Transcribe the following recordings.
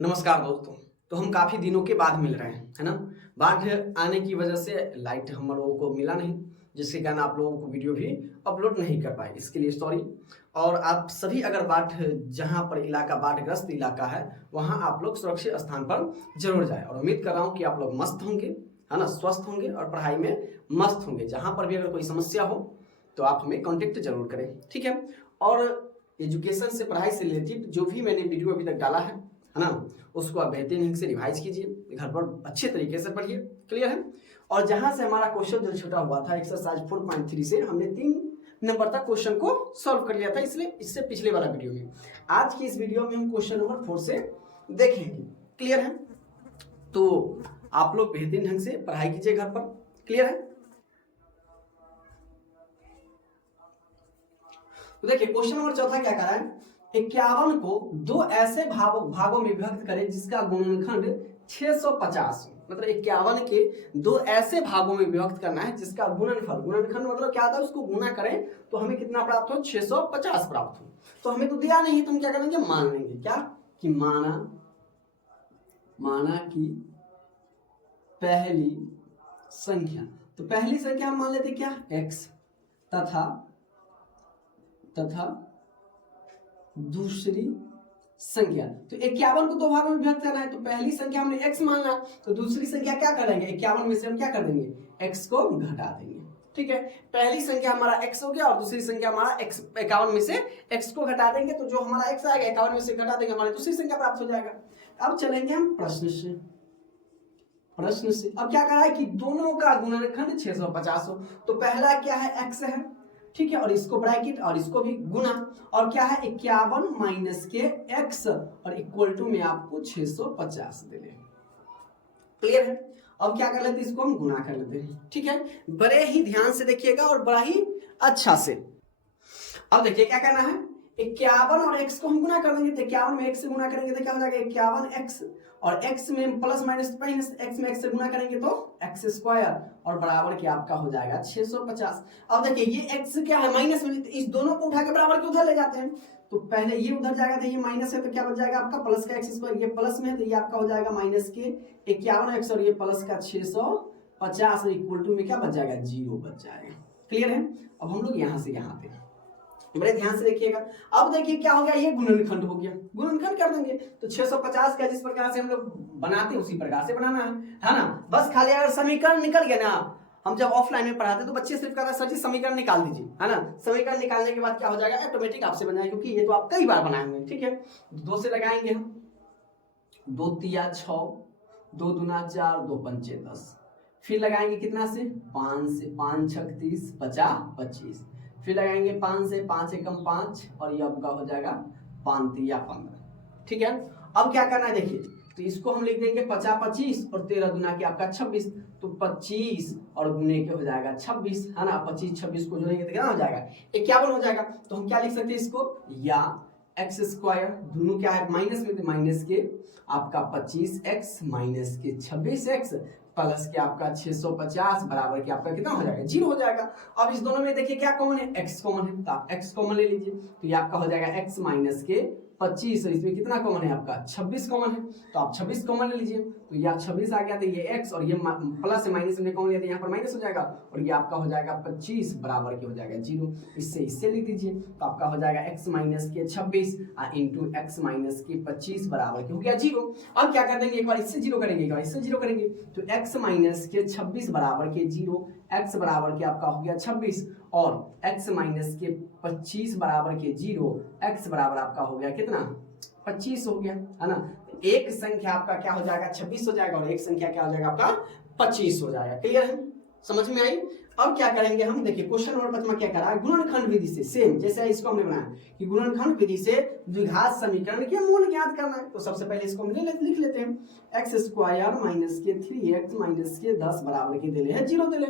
नमस्कार दोस्तों। तो हम काफ़ी दिनों के बाद मिल रहे हैं, है ना? बाढ़ आने की वजह से लाइट हम लोगों को मिला नहीं, जिसके कारण आप लोगों को वीडियो भी अपलोड नहीं कर पाए, इसके लिए सॉरी। और आप सभी अगर जहाँ पर इलाका बाढ़ग्रस्त इलाका है, वहाँ आप लोग सुरक्षित स्थान पर जरूर जाएँ और उम्मीद कर रहा हूँ कि आप लोग मस्त होंगे, है ना? स्वस्थ होंगे और पढ़ाई में मस्त होंगे। जहाँ पर भी अगर कोई समस्या हो तो आप हमें कॉन्टेक्ट जरूर करें, ठीक है? और एजुकेशन से, पढ़ाई से रिलेटेड जो भी मैंने वीडियो अभी तक डाला है ना, उसको आप बेहतरीन ढंग से रिवाइज कीजिए, घर पर अच्छे तरीके से पढ़िए। क्लियर है? और जहां से हमारा क्वेश्चन जो छूटा हुआ था एक्सरसाइज 4.3 से, हमने 3 नंबर तक क्वेश्चन को सॉल्व कर लिया था, इसलिए इससे पिछले वाला वीडियो में। आज की इस वीडियो में हम क्वेश्चन नंबर 4 से देखेंगे। क्लियर है? तो आप लोग बेहतरीन ढंग से पढ़ाई कीजिए घर पर। क्लियर है? तो देखिए क्वेश्चन नंबर चौथा क्या कर रहा है, 51 को दो ऐसे भागों में विभक्त करें जिसका गुणनखंड 650 हो। मतलब 51 के दो ऐसे भागों में विभक्त करना है जिसका गुणनखंड मतलब क्या आता है, उसको गुना करें तो हमें कितना प्राप्त हो, 650 प्राप्त हो। तो हमें तो दिया नहीं, तो हम क्या करेंगे, मान लेंगे। क्या कि माना कि पहली संख्या, तो पहली संख्या हम मान लेते क्या, x, तथा दूसरी संख्या। तो 51 को दो भागों में विभक्त करना है, तो पहली संख्या हमने x माना, तो दूसरी संख्या क्या करेंगे, 51 में से हम क्या कर देंगे, x को घटा देंगे। ठीक है, पहली संख्या हमारा x हो गया और दूसरी संख्या हमारा x, 51 में से x को घटा देंगे, तो जो हमारा x आएगा 51 में से घटा देंगे, हमारी दूसरी संख्या प्राप्त हो जाएगा। अब चलेंगे हम प्रश्न से। अब क्या करा है कि दोनों का गुणनखंड 650 हो, तो पहला क्या है, x है, ठीक है, और इसको ब्रैकेट और इसको भी गुना, और क्या है 51 माइनस के x और इक्वल टू में आपको 650 दे दें। क्लियर है? अब क्या कर लेते हैं, इसको हम गुना कर लेते हैं। ठीक है, बड़े ही ध्यान से देखिएगा और बड़ा ही अच्छा से। अब देखिए क्या करना है, 51 और x को हम गुना कर देंगे, तो 51 में x से गुना करेंगे तो क्या हो जाएगा, 51x, और x में प्लस माइनस x में x से गुना करेंगे तो x स्क्वायर, और बराबर क्या आपका हो जाएगा 650। अब देखिए ये x क्या है, माइनस में, इस दोनों को उठा के बराबर के उधर ले जाते हैं, तो पहले ये उधर जाएगा, तो ये माइनस है तो क्या बच जाएगा आपका प्लस का x स्क्वायर, ये प्लस में है तो ये आपका हो जाएगा माइनस के 51x और ये प्लस का 650 इक्वल टू में क्या बच जाएगा, 0 बच जाएगा। क्लियर है? अब हम लोग यहां से यहां पे बड़े ध्यान से देखिएगा। अब देखिए क्या हो गया, ये गुणनखंड हो गया, गुणनखंड कर देंगे, तो 650 का जिस प्रकार से हम लोग बनाते हैं उसी प्रकार से बनाना है ना? बस खाली अगर समीकरण निकल गया ना, हम जब ऑफलाइन में पढ़ाते तो बच्चे सिर्फ कहना सर जी समीकरण निकाल दीजिए, है ना? समीकरण निकालने के बाद क्या हो जाएगा, ऑटोमेटिक आपसे बन जाएगा, क्योंकि ये तो आप कई बार बनाए होंगे। ठीक है, 2 से लगाएंगे हम, 2 तिया 6, 2 दूना 4, 2 पंचे 10, फिर लगाएंगे कितना से, 5 से, 5 छक 30, 50 25, फिर लगाएंगे 5 से, 5 एकम 5, और ये आपका हो जाएगा 5 तिया 15। ठीक है, अब क्या करना है देखिए, तो इसको हम लिख देंगे 50 25 और 13 दूना की आपका 26, तो 25 और गुने के हो जाएगा 26, है ना? 25 26 को जोड़ेंगे तो कितना हो जाएगा, 51 हो जाएगा। तो हम क्या लिख सकते हैं इसको, या एक्स स्क्वायर, दोनों क्या है माइनस में, तो माइनस के आपका 25x माइनस के 26x प्लस के आपका 650 बराबर के आपका कितना हो जाएगा, 0 हो जाएगा। अब इस दोनों में देखिए क्या कॉमन है, x कॉमन है, तो आप x कॉमन ले लीजिए, तो ये आपका हो जाएगा x माइनस के 25, और इसमें कितना कॉमन है आपका 26 कॉमन है, तो आप 26 कॉमन ले लीजिए, तो ये 26 आ गया, तो ये x और ये प्लस से माइनस में कॉमन लिया तो यहाँ पर माइनस हो जाएगा, और ये आपका हो जाएगा 25 बराबर के हो जाएगा 0। इससे लिख दीजिए, तो आपका हो जाएगा x माइनस के 26 इंटू एक्स माइनस के 25 बराबर के हो गया 0। अब क्या कर देंगे, एक बार इससे 0 करेंगे, एक बार इससे 0 करेंगे, तो x माइनस के 26 बराबर के 0, x बराबर के आपका हो गया 26, और x माइनस के 25 बराबर के 0, x बराबर आपका हो गया कितना, 25 हो गया, है ना? एक संख्या आपका क्या हो जाएगा, 26 हो जाएगा, और एक संख्या क्या हो जाएगा आपका 25 हो जाएगा। क्लियर है? समझ में आई? अब क्या करेंगे हम, देखिए क्वेश्चन नंबर 5 में क्या करा है, गुणनखंड विधि से, सेम जैसे इसको हमने बनाया कि गुणनखंड विधि से द्विघात समीकरण के मूल ज्ञात करना है। तो सबसे पहले इसको हम लिख लेते हैं, एक्स स्क्वायर माइनस के 3x माइनस के 10 बराबर के दिले है 0 दिले।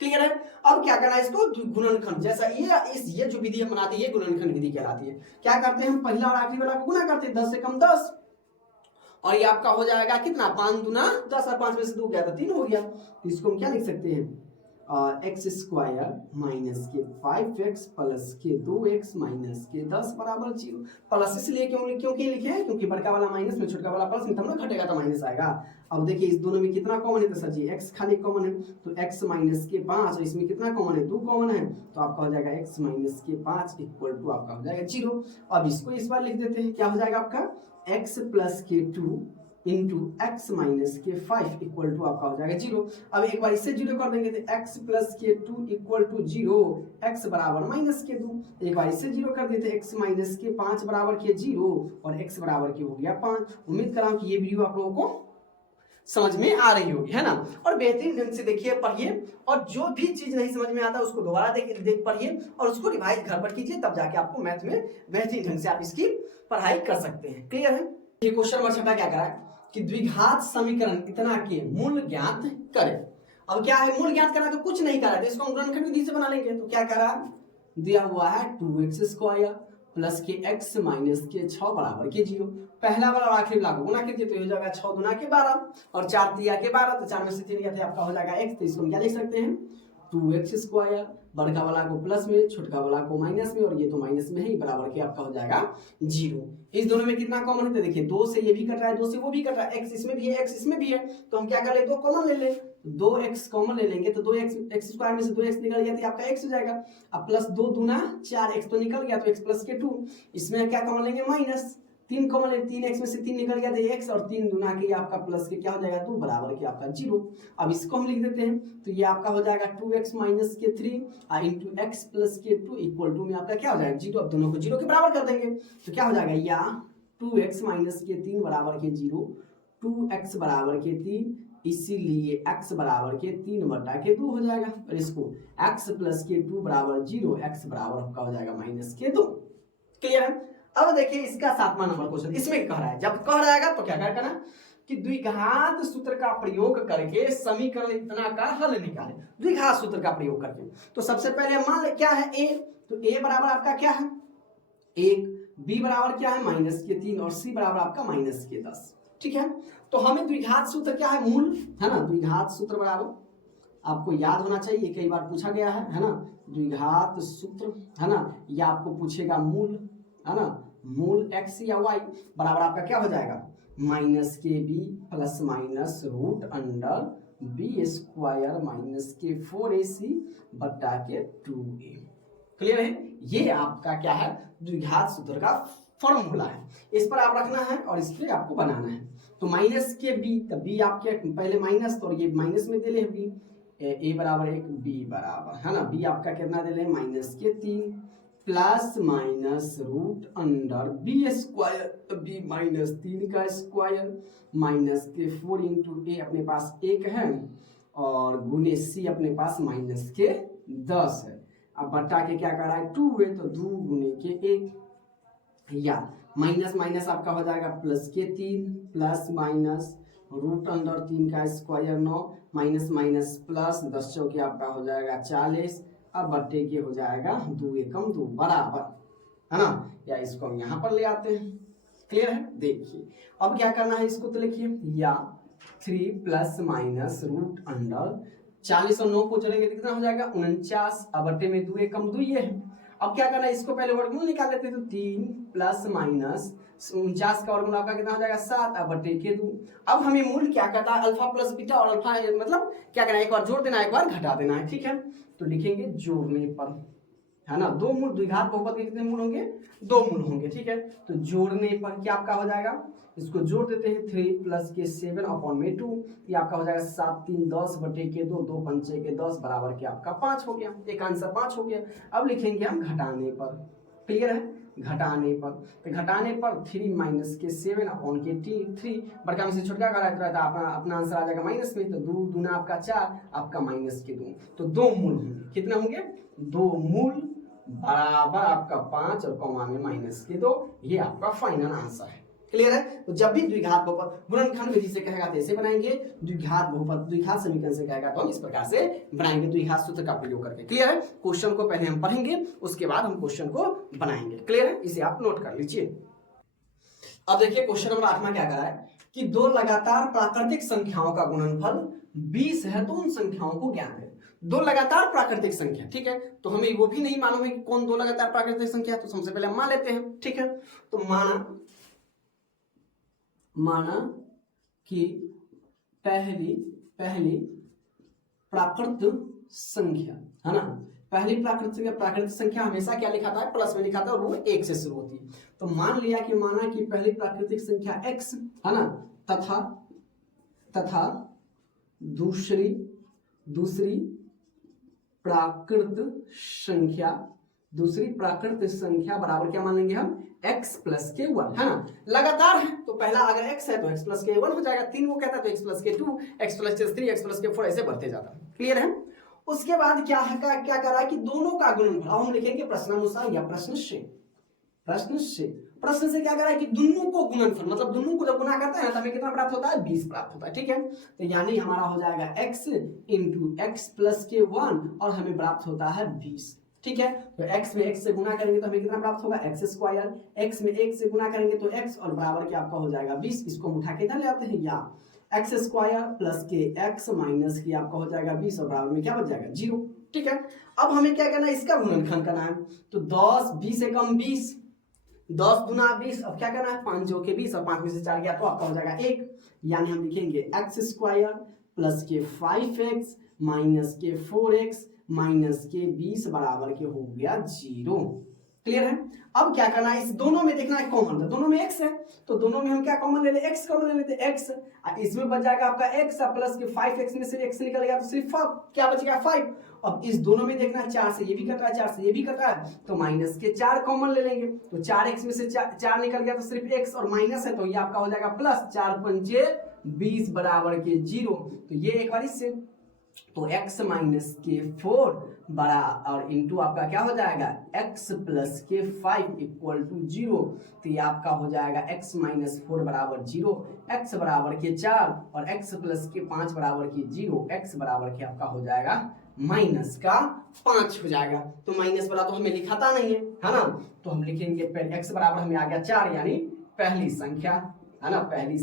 क्लियर है? अब क्या करना है, इसको गुणनखंड जैसा ये जो विधि हम बनाते हैं ये गुणनखंड विधि कहलाती है। क्या करते हैं हम, पहला और आखिरी वाला को गुना करते हैं, 10 से कम 10, और ये आपका हो जाएगा कितना, 5 दूना 10, और 5 में से 2 गया तो 3 हो गया। तो इसको हम क्या लिख सकते हैं, एक्स स्क्वायर माइनस के 5x प्लस के 2x माइनस के 10 बराबर 0। प्लस इसलिए क्योंकि लिखे हैं क्योंकि बड़का वाला माइनस में छोटका वाला प्लस में तब ना घटेगा तो माइनस आएगा। अब देखिए इस दोनों में कितना कॉमन है तो सर जी x खाली कॉमन है तो x माइनस के 5 और इसमें कितना कॉमन है 2 कॉमन है तो आपका हो जाएगा x माइनस के 5 इक्वल टू आपका हो जाएगा 0। अब इसको इस बार लिख देते हैं, क्या हो जाएगा आपका x प्लस के 2 इंटू एक्स माइनस के 5 इक्वल टू आपका हो जाएगा 0। अब एक बार इससे 0 कर देंगे तो x प्लस के 2 इक्वल टू 0, x बराबर माइनस के 2। एक बार इससे 0 कर देते x माइनस के 5 बराबर के 0 और x बराबर के हो गया 5। उम्मीद कर रहा हूं कि ये वीडियो आप लोगों को समझ में आ रही होगी, है ना। और बेहतरीन ढंग से देखिए पढ़िए और जो भी चीज नहीं समझ में आता उसको दोबारा देख पढ़िए और उसको रिवाइज घर पर कीजिए, तब जाके आपको मैथ में बेहतरीन ढंग से आप इसकी पढ़ाई कर सकते हैं। क्लियर है। ये क्वेश्चन नंबर 6 क्या करा है कि द्विघात समीकरण इतना के मूल ज्ञात करें। अब क्या है मूल ज्ञात करना तो कुछ नहीं करा तो इसको हम गुणनखंड विधि से बना लेंगे। तो क्या करा दिया हुआ है 2x स्क्वायर प्लस के x माइनस के 6 बराबर के 0। पहला वाला और आखिरी वाला को गुना कीजिए तो हो जाएगा 6 गुना के 12 और 4 दिया के 12 तो 4 में से 3 गया था आपका हो जाएगा x। तो इसको हम क्या लिख सकते हैं 2x स्क्वायर, बड़का वाला को प्लस में छोटका वाला को माइनस में और ये तो माइनस में ही बराबर के आपका हो जाएगा 0। इस दोनों में कितना कॉमन है तो देखिए 2 से ये भी कट रहा है 2 से वो भी कट रहा है, x इसमें भी है x इसमें भी है तो हम क्या कर ले 2 कॉमन ले ले 2x कॉमन ले लेंगे तो 2x स्क्वायर में से 2x निकल गया तो आपका x हो जाएगा। अब प्लस 2 दूना 4x तो निकल गया तो x प्लस के 2, इसमें क्या कॉमन लेंगे माइनस 3 कॉमन ले 3x में से 3 निकल गया तो x और 3 दूना के आपका प्लस के क्या हो जाएगा 2 बराबर के आपका 0। अब इसको हम लिख देते हैं तो ये आपका हो जाएगा 2x माइनस के 3 इंटू x प्लस के 2 इक्वल टू में आपका क्या हो जाएगा 0। अब दोनों को 0 के बराबर कर देंगे तो क्या हो जाएगा या 2x माइनस के 3 बराबर के 0, 2x बराबर के 3 इसीलिए x बराबर के 3 बटा के 2 हो जाएगा और इसको x प्लस के 2 बराबर 0, x बराबर आपका हो जाएगा माइनस के 2। क्लियर है। अब देखिए इसका 7वां नंबर क्वेश्चन इसमें कह रहा है जब कह रहेगा तो क्या करना कि द्विघात सूत्र का प्रयोग करके समीकरण इतना का हल निकाले। द्विघात सूत्र का प्रयोग करके तो सबसे पहले मान ले क्या है a, तो a बराबर आपका क्या है 1, b बराबर क्या है माइनस के 3 और c बराबर आपका माइनस के 10। ठीक है। तो हमें द्विघात सूत्र क्या है मूल, है ना। द्विघात सूत्र बराबर आपको याद होना चाहिए, कई बार पूछा गया है ना। द्विघात सूत्र है ना, या आपको पूछेगा मूल, है ना। मूल x या y बराबर आपका क्या हो जाएगा माइनस के b plus minus root under b square minus के 4ac बटा के 2a। क्लियर है। ये आपका क्या है द्विघात सूत्र का फॉर्मूला है, इस पर आप रखना है और इस पर आपको बनाना है। तो माइनस के b, तो b आपके पहले माइनस तो ये माइनस में दे ले b, a बराबर 1 b बराबर है ना b आपका कितना दे ले माइनस के 3 plus minus root under b square b minus 3 का स्क्वायर माइनस के 4 इंटू a अपने पास 1 है और गुने c अपने पास माइनस के 10 है। अब बटा के क्या कर रहा है 2 है तो 2 गुने के 1 या माइनस माइनस आपका हो जाएगा प्लस के 3 प्लस माइनस रूट अंडर 3 का स्क्वायर 9 माइनस माइनस प्लस 10 चौके आपका हो जाएगा 40। अब बट्टे के हो जाएगा 2 एकम 2 बराबर, है ना। या इसको हम यहाँ पर ले आते हैं। क्लियर है। देखिए अब क्या करना है इसको तो लिखिए या 3 प्लस माइनस रूट अंडर 40 और 9 को जोड़ेंगे तो कितना हो जाएगा 49। अब बट्टे में 2 एकम 2 ये है। अब क्या करना है इसको पहले वर्गमूल निकाल लेते हैं तो 3 प्लस माइनस 49 का वर्गमूल आपका कितना हो जाएगा 7 अब बटे के 2। अब हमें मूल क्या करता है अल्फा प्लस बीटा और अल्फा मतलब क्या करना है एक बार जोड़ देना एक बार घटा देना है। ठीक है। तो लिखेंगे जोड़ने पर, है ना। 2 मूल द्विघात बहुपद के कितने मूल होंगे 2 मूल होंगे। ठीक है। तो जोड़ने पर क्या आपका हो जाएगा इसको जोड़ देते हैं 3 प्लस के 7 अपॉन में 2 ये आपका हो जाएगा 7 3 10 बटे के 2 2 पंचे के 10 बराबर के आपका 5 हो गया। एक आंसर 5 हो गया। अब लिखेंगे हम घटाने पर। क्लियर है। घटाने पर तो घटाने पर 3 माइनस के 7 अपॉन के 3 बड़का में से छोटका का रहता है अपना आंसर आ जाएगा माइनस में। तो 2 दूना आपका 4 आपका माइनस के 2 तो 2 मूल होंगे। कितने होंगे 2 मूल बराबर आपका 5 और कॉमा में माइनस के 2। ये आपका फाइनल आंसर है। क्लियर है। तो जब भी द्विघात बहुपद गुणनखंड विधि से कहेगा तो ऐसे बनाएंगे, द्विघात बहुपद द्विघात समीकरण से कहेगा तो हम इस प्रकार से बनाएंगे द्विघात सूत्र का प्रयोग करके। क्लियर है। क्वेश्चन को पहले हम पढ़ेंगे उसके बाद हम क्वेश्चन को बनाएंगे। क्लियर है। इसे आप नोट कर लीजिए। अब देखिए क्वेश्चन नंबर 8 क्या कर रहा है कि दो लगातार प्राकृतिक संख्याओं का गुणनफल 20 है तो उन संख्याओं को ज्ञात है। दो लगातार प्राकृतिक संख्या, ठीक है, तो हमें वो भी नहीं मालूम है कि कौन दो लगातार प्राकृतिक संख्या है, तो सबसे पहले हम मान लेते हैं, ठीक है। तो माना कि पहली प्राकृत संख्या है ना, पहली प्राकृतिक संख्या हमेशा क्या लिखा था, प्लस में लिखा था और वो 1 से शुरू होती है। तो माना कि पहली प्राकृतिक संख्या x है ना, तथा दूसरी प्राकृत संख्या बराबर क्या मान लेंगे हम, x प्लस के 1 है ना, लगातार है तो पहला अगर x है तो x प्लस के 1 हो जाएगा, 3 वो कहता है तो x प्लस के 2, x प्लस के 3, x प्लस के 4 ऐसे बढ़ते जाता है। क्लियर है। उसके बाद क्या कर रहा है कि दोनों का गुणनफल हम लिखेंगे प्रश्नानुसार या प्रश्न से क्या कर रहा है कि दोनों को गुणनफल, मतलब दोनों को जब गुना करते हैं तो हमें कितना प्राप्त होता है, 20 प्राप्त होता है, ठीक है। तो यानी हमारा हो जाएगा x इंटू एक्स प्लस के 1 और हमें प्राप्त होता है 20, ठीक है। तो x में x से गुना करेंगे तो हमें कितना प्राप्त होगा, x स्क्वायर, x में 1 से गुना करेंगे तो x और बराबर क्या आपका हो जाएगा 20, इसको हम उठा के इधर ले आते हैं, या एक्स स्क्वायर प्लस के एक्स माइनस की आपका हो जाएगा 20 और बराबर में क्या बच जाएगा 0, ठीक है। अब हमें क्या करना है, इसका गुणनखंड करना है, तो 10 20 से कम 20, 10 दूना 20, अब क्या करना है 5 जो के 20 और 5 में से 4 गया तो आपका हो जाएगा 1, यानी हम लिखेंगे एक्स स्क्वायर प्लस के 5x माइनस के 4x माइनस के 20 बराबर के हो गया 0। क्लियर है। अब क्या करना है, इस दोनों में देखना है कॉमन, तो दोनों में x है तो दोनों में हम क्या कॉमन ले ले, x कॉमन ले लेते, x इसमें बच जाएगा आपका x प्लस के 5x में से x निकल गया तो सिर्फ क्या बचेगा 5। अब इस दोनों में देखना है 4 से ये भी कट रहा है, 4 से ये भी कट रहा है, तो माइनस के 4 कॉमन ले लेंगे, तो 4x में से 4 निकल गया तो सिर्फ x और माइनस है तो ये आपका हो जाएगा प्लस, 4 पंजे 20 बराबर के 0। तो ये एक बार इससे तो x माइनस के 4 बड़ा और इंटू आपका क्या हो जाएगा x प्लस के 5 इक्वल टू 0, तो ये आपका हो जाएगा x माइनस 4 बराबर 0, x बराबर के 4 और x प्लस के 5 बराबर के 0, x बराबर के आपका हो जाएगा माइनस का 5 हो जाएगा। तो माइनस वाला तो हमें लिखाता नहीं है ना, तो हम लिखेंगे पहले x बराबर हमें आ गया 4, यानी पहली संख्या है ना, पहली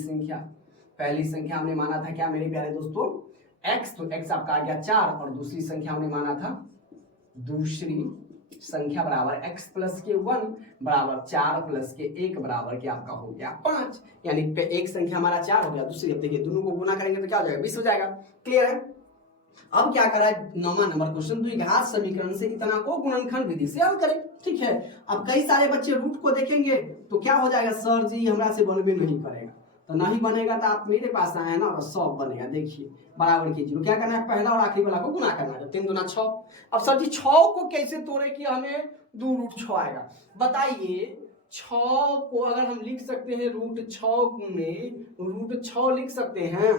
संख्या हमने माना था क्या मेरे प्यारे दोस्तों x, तो x आपका आ गया 4 और दूसरी संख्या हमने माना था दूसरी संख्या बराबर x प्लस के 1 बराबर 4 प्लस के 1 बराबर के आपका हो गया 5, यानी एक संख्या हमारा 4 हो गया, दूसरी अब देखिए दोनों को गुना करेंगे तो क्या हो जाएगा 20 हो जाएगा। क्लियर है। अब क्या करा है 9वां नंबर क्वेश्चन, द्विघात समीकरण से इतना को गुणनखंड विधि से हल करें, ठीक है। अब कई सारे बच्चे रूट को देखेंगे तो क्या हो जाएगा, सर जी हमरा से बनबे नहीं करेगा, तो नहीं बनेगा तो आप मेरे पास आए ना तो 100 बनेगा। देखिए बराबर के 0 क्या करना है, पहला और आखिरी वाला को गुना करना है, 3 दूना 6। अब सर जी 6 को कैसे तोड़े कि हमें 2 रूट 6 आएगा, बताइए 6 को अगर हम लिख सकते हैं रूट 6 गुने रूट 6 लिख सकते हैं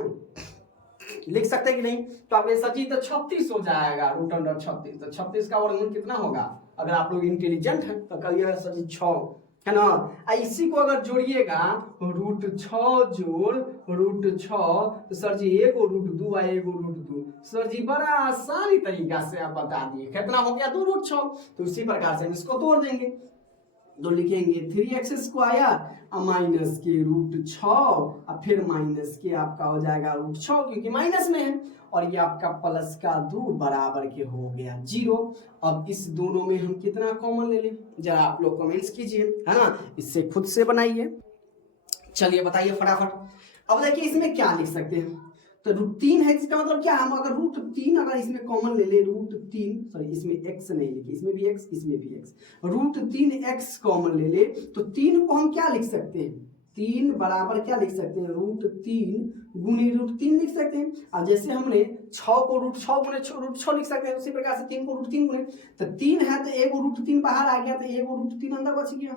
कि नहीं, तो आप सर जी तो 36 हो जाएगा रूट अंडर 36, तो 36 का वर्गमूल कितना होगा, अगर आप लोग इंटेलिजेंट हैं तो करिएगा सर जी 6 है ना। इसी को अगर जोड़िएगा रूट 6 जोड़ रूट 6 तो सर जी एगो रूट 2 और एगो रूट 2, सर जी बड़ा आसानी तरीका से आप बता दिए कितना हो गया 2 रूट 6। तो इसी प्रकार से हम इसको तोड़ देंगे, तो लिखेंगे 3x स्क्वायर माइनस के रूट 6 और फिर माइनस के आपका हो जाएगा रूट 6 क्योंकि माइनस में है, और ये आपका प्लस का 2 बराबर के हो गया 0। अब इस दोनों में हम कितना कॉमन ले लें, जरा आप लोग कमेंट्स कीजिए है ना, इससे खुद से बनाइए। चलिए बताइए फटाफट। अब देखिए इसमें क्या लिख सकते हैं, तो रूट 3 है, इसका मतलब क्या, हम अगर रूट 3 अगर इसमें कॉमन ले ले रूट 3, सॉरी इसमें x नहीं लिखे, इसमें भी x इसमें भी x, रूट 3x कॉमन ले ले तो 3 को हम क्या लिख सकते हैं, 3 बराबर क्या लिख सकते हैं रूट 3 गुने रूट 3 लिख सकते हैं। अब जैसे हमने 6 को रूट 6 गुने रूट 6 लिख सकते हैं, उसी प्रकार से 3 को रूट 3 गुने, तो 3 है तो एगो रूट 3 बाहर आ गया तो एगो रूट 3 अंदर बच गया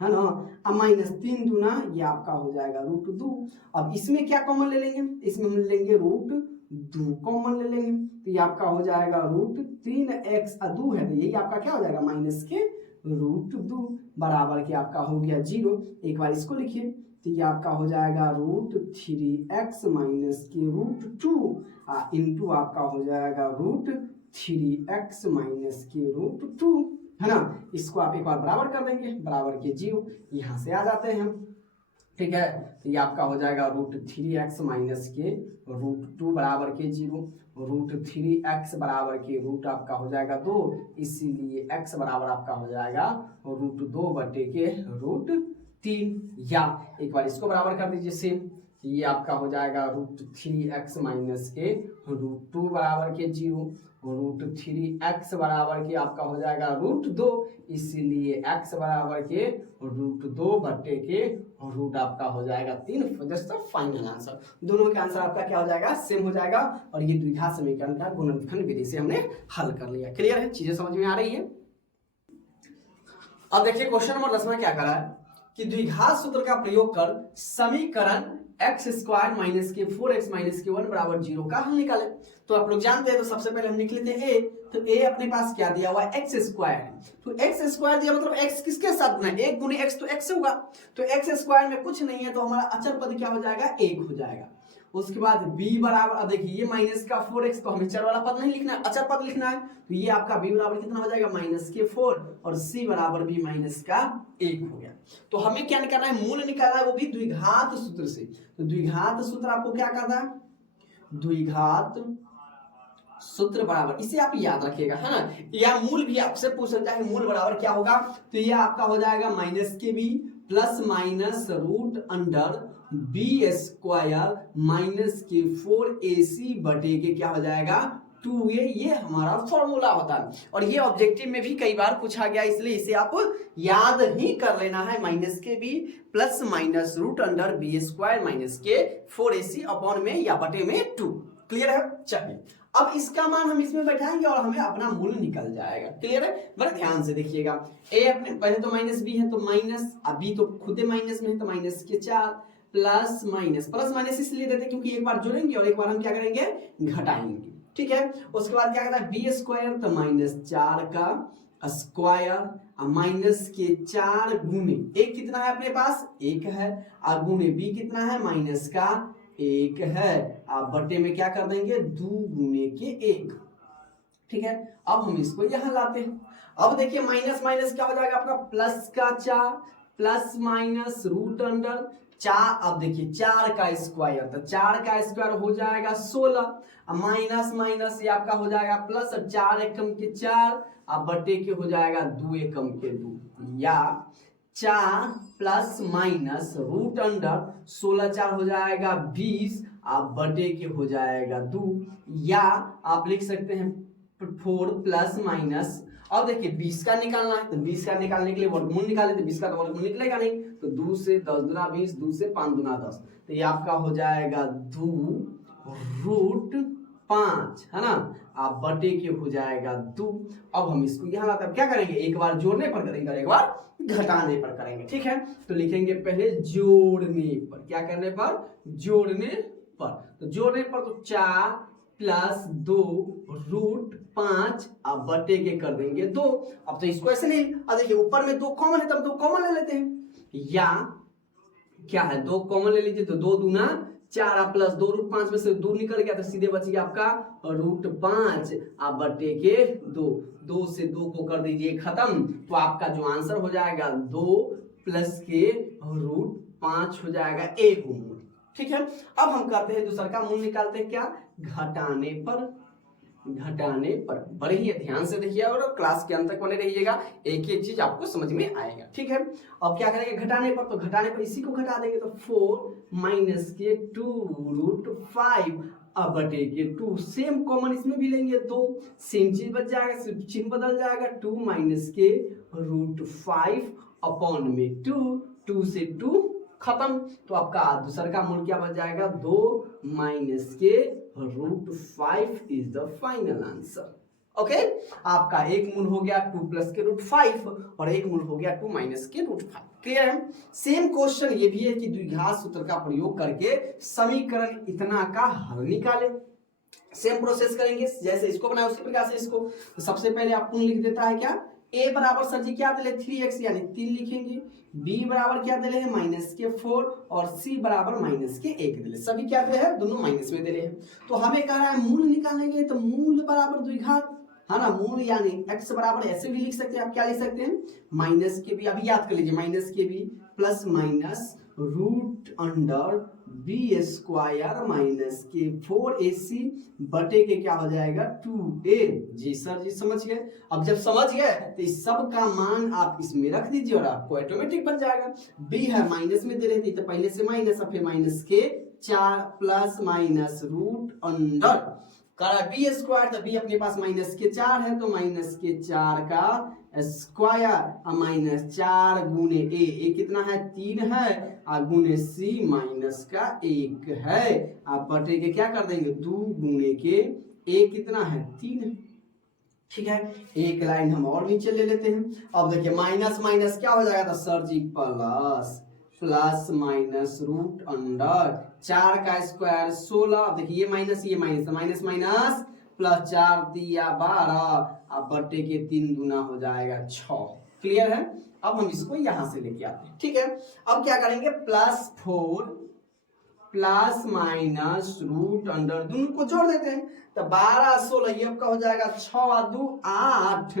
है ना। अब माइनस 3 दूना ये आपका हो जाएगा रूट 2। अब इसमें क्या कॉमन ले लेंगे, इसमें हम लेंगे रूट 2 कॉमन ले लेंगे, तो ये आपका हो जाएगा रूट 3x 2 है तो यही आपका क्या हो जाएगा माइनस के रूट 2 बराबर के आपका हो गया 0। एक बार इसको लिखिए तो ये आपका हो जाएगा रूट 3x माइनस के रूट 2 इंटू आपका हो जाएगा रूट 3x माइनस के रूट 2 है ना। इसको आप एक बार बराबर कर देंगे, बराबर के 0 यहाँ से आ जाते हैं हम, ठीक है। तो ये आपका हो जाएगा √3x माइनस के √2 बराबर के 0, √3x बराबर के रूट आपका हो जाएगा 2, इसीलिए x बराबर आपका हो जाएगा √2 बटे के √3। या एक बार इसको बराबर कर दीजिए सेम, ये आपका हो जाएगा √3x माइनस के √2 बराबर के 0, √3x बराबर के आपका हो जाएगा √2, इसीलिए x बराबर के √2 बटे के रूट आपका हो जाएगा 3। Just final answer. दोनों के आंसर आपका क्या हो जाएगा, सेम हो जाएगा। और ये द्विघात समीकरण का गुणनखंड विधि से हमने हल कर लिया। क्लियर है, चीजें समझ में आ रही है। अब देखिए क्वेश्चन नंबर 10 में क्या करा है कि द्विघात सूत्र का प्रयोग कर समीकरण x² माइनस के 4x माइनस के 1 बराबर 0 का हल निकाले। तो आप लोग जानते हैं, तो सबसे पहले हम लिख लेते हैं a। तो a अपने पास क्या दिया हुआ है, x² है। तो x² दिया मतलब x किसके साथ गुना, 1 गुने x तो x होगा। तो x² में कुछ नहीं है, तो हमारा अचर पद क्या हो जाएगा, 1 हो जाएगा। उसके बाद b बराबर, अब देखिए ये माइनस का 4x, तो हमें चर वाला पद नहीं लिखना है, अचर पद लिखना है। तो ये आपका b बराबर कितना हो जाएगा, -4, और c बराबर भी -1 हो गया। तो हमें क्या निकालना है, मूल निकालना है, वो भी द्विघात सूत्र से। तो द्विघात सूत्र आपको क्या करना है, द्विघात सूत्र बराबर, इसे आप याद रखिएगा, है ना। या मूल भी आपसे पूछ सकता है, मूल बराबर क्या होगा। तो ये आपका हो जाएगा -b plus minus √b² minus के 4ac बटे के क्या हो जाएगा 2a। ये हमारा फॉर्मूला होता है, और ये ऑब्जेक्टिव में भी कई बार पूछा गया, इसलिए इसे आप याद ही कर लेना है। -b plus minus √b² minus के 4ac अपॉन में या बटे में 2। क्लियर है। चलिए अब इसका मान हम इसमें बैठाएंगे और हमें अपना मूल निकल जाएगा। क्लियर है, बड़े ध्यान से देखिएगा। a अपने पहले तो -b है, तो माइनस, अब b तो खुद माइनस में है, तो -4 प्लस माइनस इसलिए देते क्योंकि एक बार जोड़ेंगे और एक बार हम क्या करेंगे, घटाएंगे। ठीक है। उसके बाद क्या कहता है, b², तो -4 का स्क्वायर माइनस के 4 गुने 1 कितना है अपने पास, 1 है, और गुने b कितना है, माइनस का 1 है। आप बटे में क्या कर देंगे, 2 गुने के 1। ठीक है। अब हम इसको यहां लाते हैं। अब देखिए माइनस माइनस क्या हो जाएगा आपका, प्लस का 4 प्लस माइनस √4। अब देखिए 4 का स्क्वायर, तो 4 का स्क्वायर हो जाएगा 16, माइनस माइनस ये आपका हो जाएगा प्लस, 4 एकम के 4, अब बटे के हो जाएगा 2 एकम के 2, या 4 प्लस माइनस √16, 4 हो जाएगा 20, आप बटे के हो जाएगा 2, या आप लिख सकते हैं 4 प्लस माइनस, अब देखिए 20 का निकालना है, तो 20 का निकालने के लिए वर्गमूल निकाले, तो 20 का तो वर्गमूल निकलेगा नहीं, तो 2 से 10 गुना 20, 2 से 5 गुना 10, तो ये आपका हो जाएगा 2√5, है ना। आप बटे के हो जाएगा 2। अब हम इसको यहाँ लाते हैं, क्या करेंगे, एक बार जोड़ने पर करेंगे और एक बार घटाने पर करेंगे। ठीक है। तो लिखेंगे पहले जोड़ने पर, क्या करने पर, जोड़ने पर। तो जोड़ने पर तो 4 प्लस 2√5, अब बटे के कर देंगे 2। अब तो इसको ऐसे नहीं, अब देखिए ऊपर में 2 कॉमन है, तब 2 कॉमन ले लेते हैं, या क्या है 2 कॉमन ले लीजिए, तो 2 दूना 4 प्लस 2√5 में से 2 निकल गया, तो सीधे बच गया आपका √5, आप बटे के 2 से 2 को कर दीजिए खत्म, तो आपका जो आंसर हो जाएगा 2 प्लस के √5 हो जाएगा 1 मूल। ठीक है। अब हम करते हैं दूसरा का मूल निकालते हैं, क्या, घटाने पर। घटाने पर बड़े ही ध्यान से देखिए और क्लास के अंत तक बने रहिएगा, एक एक चीज आपको समझ में आएगा। ठीक है। अब क्या करेंगे घटाने पर, तो घटाने पर इसी को घटा देंगे, तो 4 माइनस के 2√5, अब बटे के 2, सेम कॉमन इसमें भी लेंगे 2, सेम चीज बच जाएगा, सिर्फ चिन्ह बदल जाएगा, 2 माइनस के √5 अपॉन में 2 से 2 खत्म, तो आपका दूसरा का मूल क्या बच जाएगा, 2 माइनस के √5 is the final answer. Okay. आपका एक मूल हो गया 2 प्लस के √5 और एक मूल हो गया 2 माइनस के √5। क्लियर है। सेम क्वेश्चन ये भी है कि द्विघात सूत्र का प्रयोग करके समीकरण इतना का हल निकाले। सेम प्रोसेस करेंगे, जैसे इसको बनाया उसी प्रकार से इसको। तो सबसे पहले आपको लिख देता है क्या, a बराबर सर जी क्या दिले 3x यानी 3 लिखेंगे, b बराबर क्या दिले है -4 और c बराबर -1 दिले, सभी क्या दिले है, दोनों माइनस में दिले हैं। तो हमें कह रहा है मूल निकालने के लिए, तो मूल बराबर द्विघात, है ना, मूल यानी x बराबर ऐसे भी लिख सकते हैं, आप क्या लिख सकते हैं -b, अभी याद कर लीजिए -b plus minus root under B square minus के 4ac बटे के क्या हो जाएगा 2a। जी सर जी समझ गए। अब जब समझ गए तो इस सब का मान आप इसमें रख दीजिए और आपको ऑटोमेटिक बन जाएगा। b है माइनस में दे रही थी तो पहले से माइनस और फिर माइनस के 4 प्लस माइनस रूट अंडर करा बी स्क्वायर, तो बी अपने पास माइनस के 4 है तो माइनस के 4 का स्क्वायर माइनस 4 गुने ए कितना है 3 है और गुने सी माइनस का 1 है। आप बटे के क्या कर देंगे 2 गुने के ए कितना है 3। ठीक है, एक लाइन हम और नीचे ले लेते हैं। अब देखिए माइनस माइनस क्या हो जाएगा, तो sir ji plus plus minus root under 4 का स्क्वायर 16। अब देखिए ये माइनस माइनस माइनस प्लस 4 दिया 12 अब बट्टे के 3 गुना हो जाएगा 6। क्लियर है। अब हम इसको यहां से लेके आते हैं। ठीक है, अब क्या करेंगे plus 4 plus minus root under दोनों को जोड़ देते हैं तो 12 16 ये आपका हो जाएगा 6 और 2 8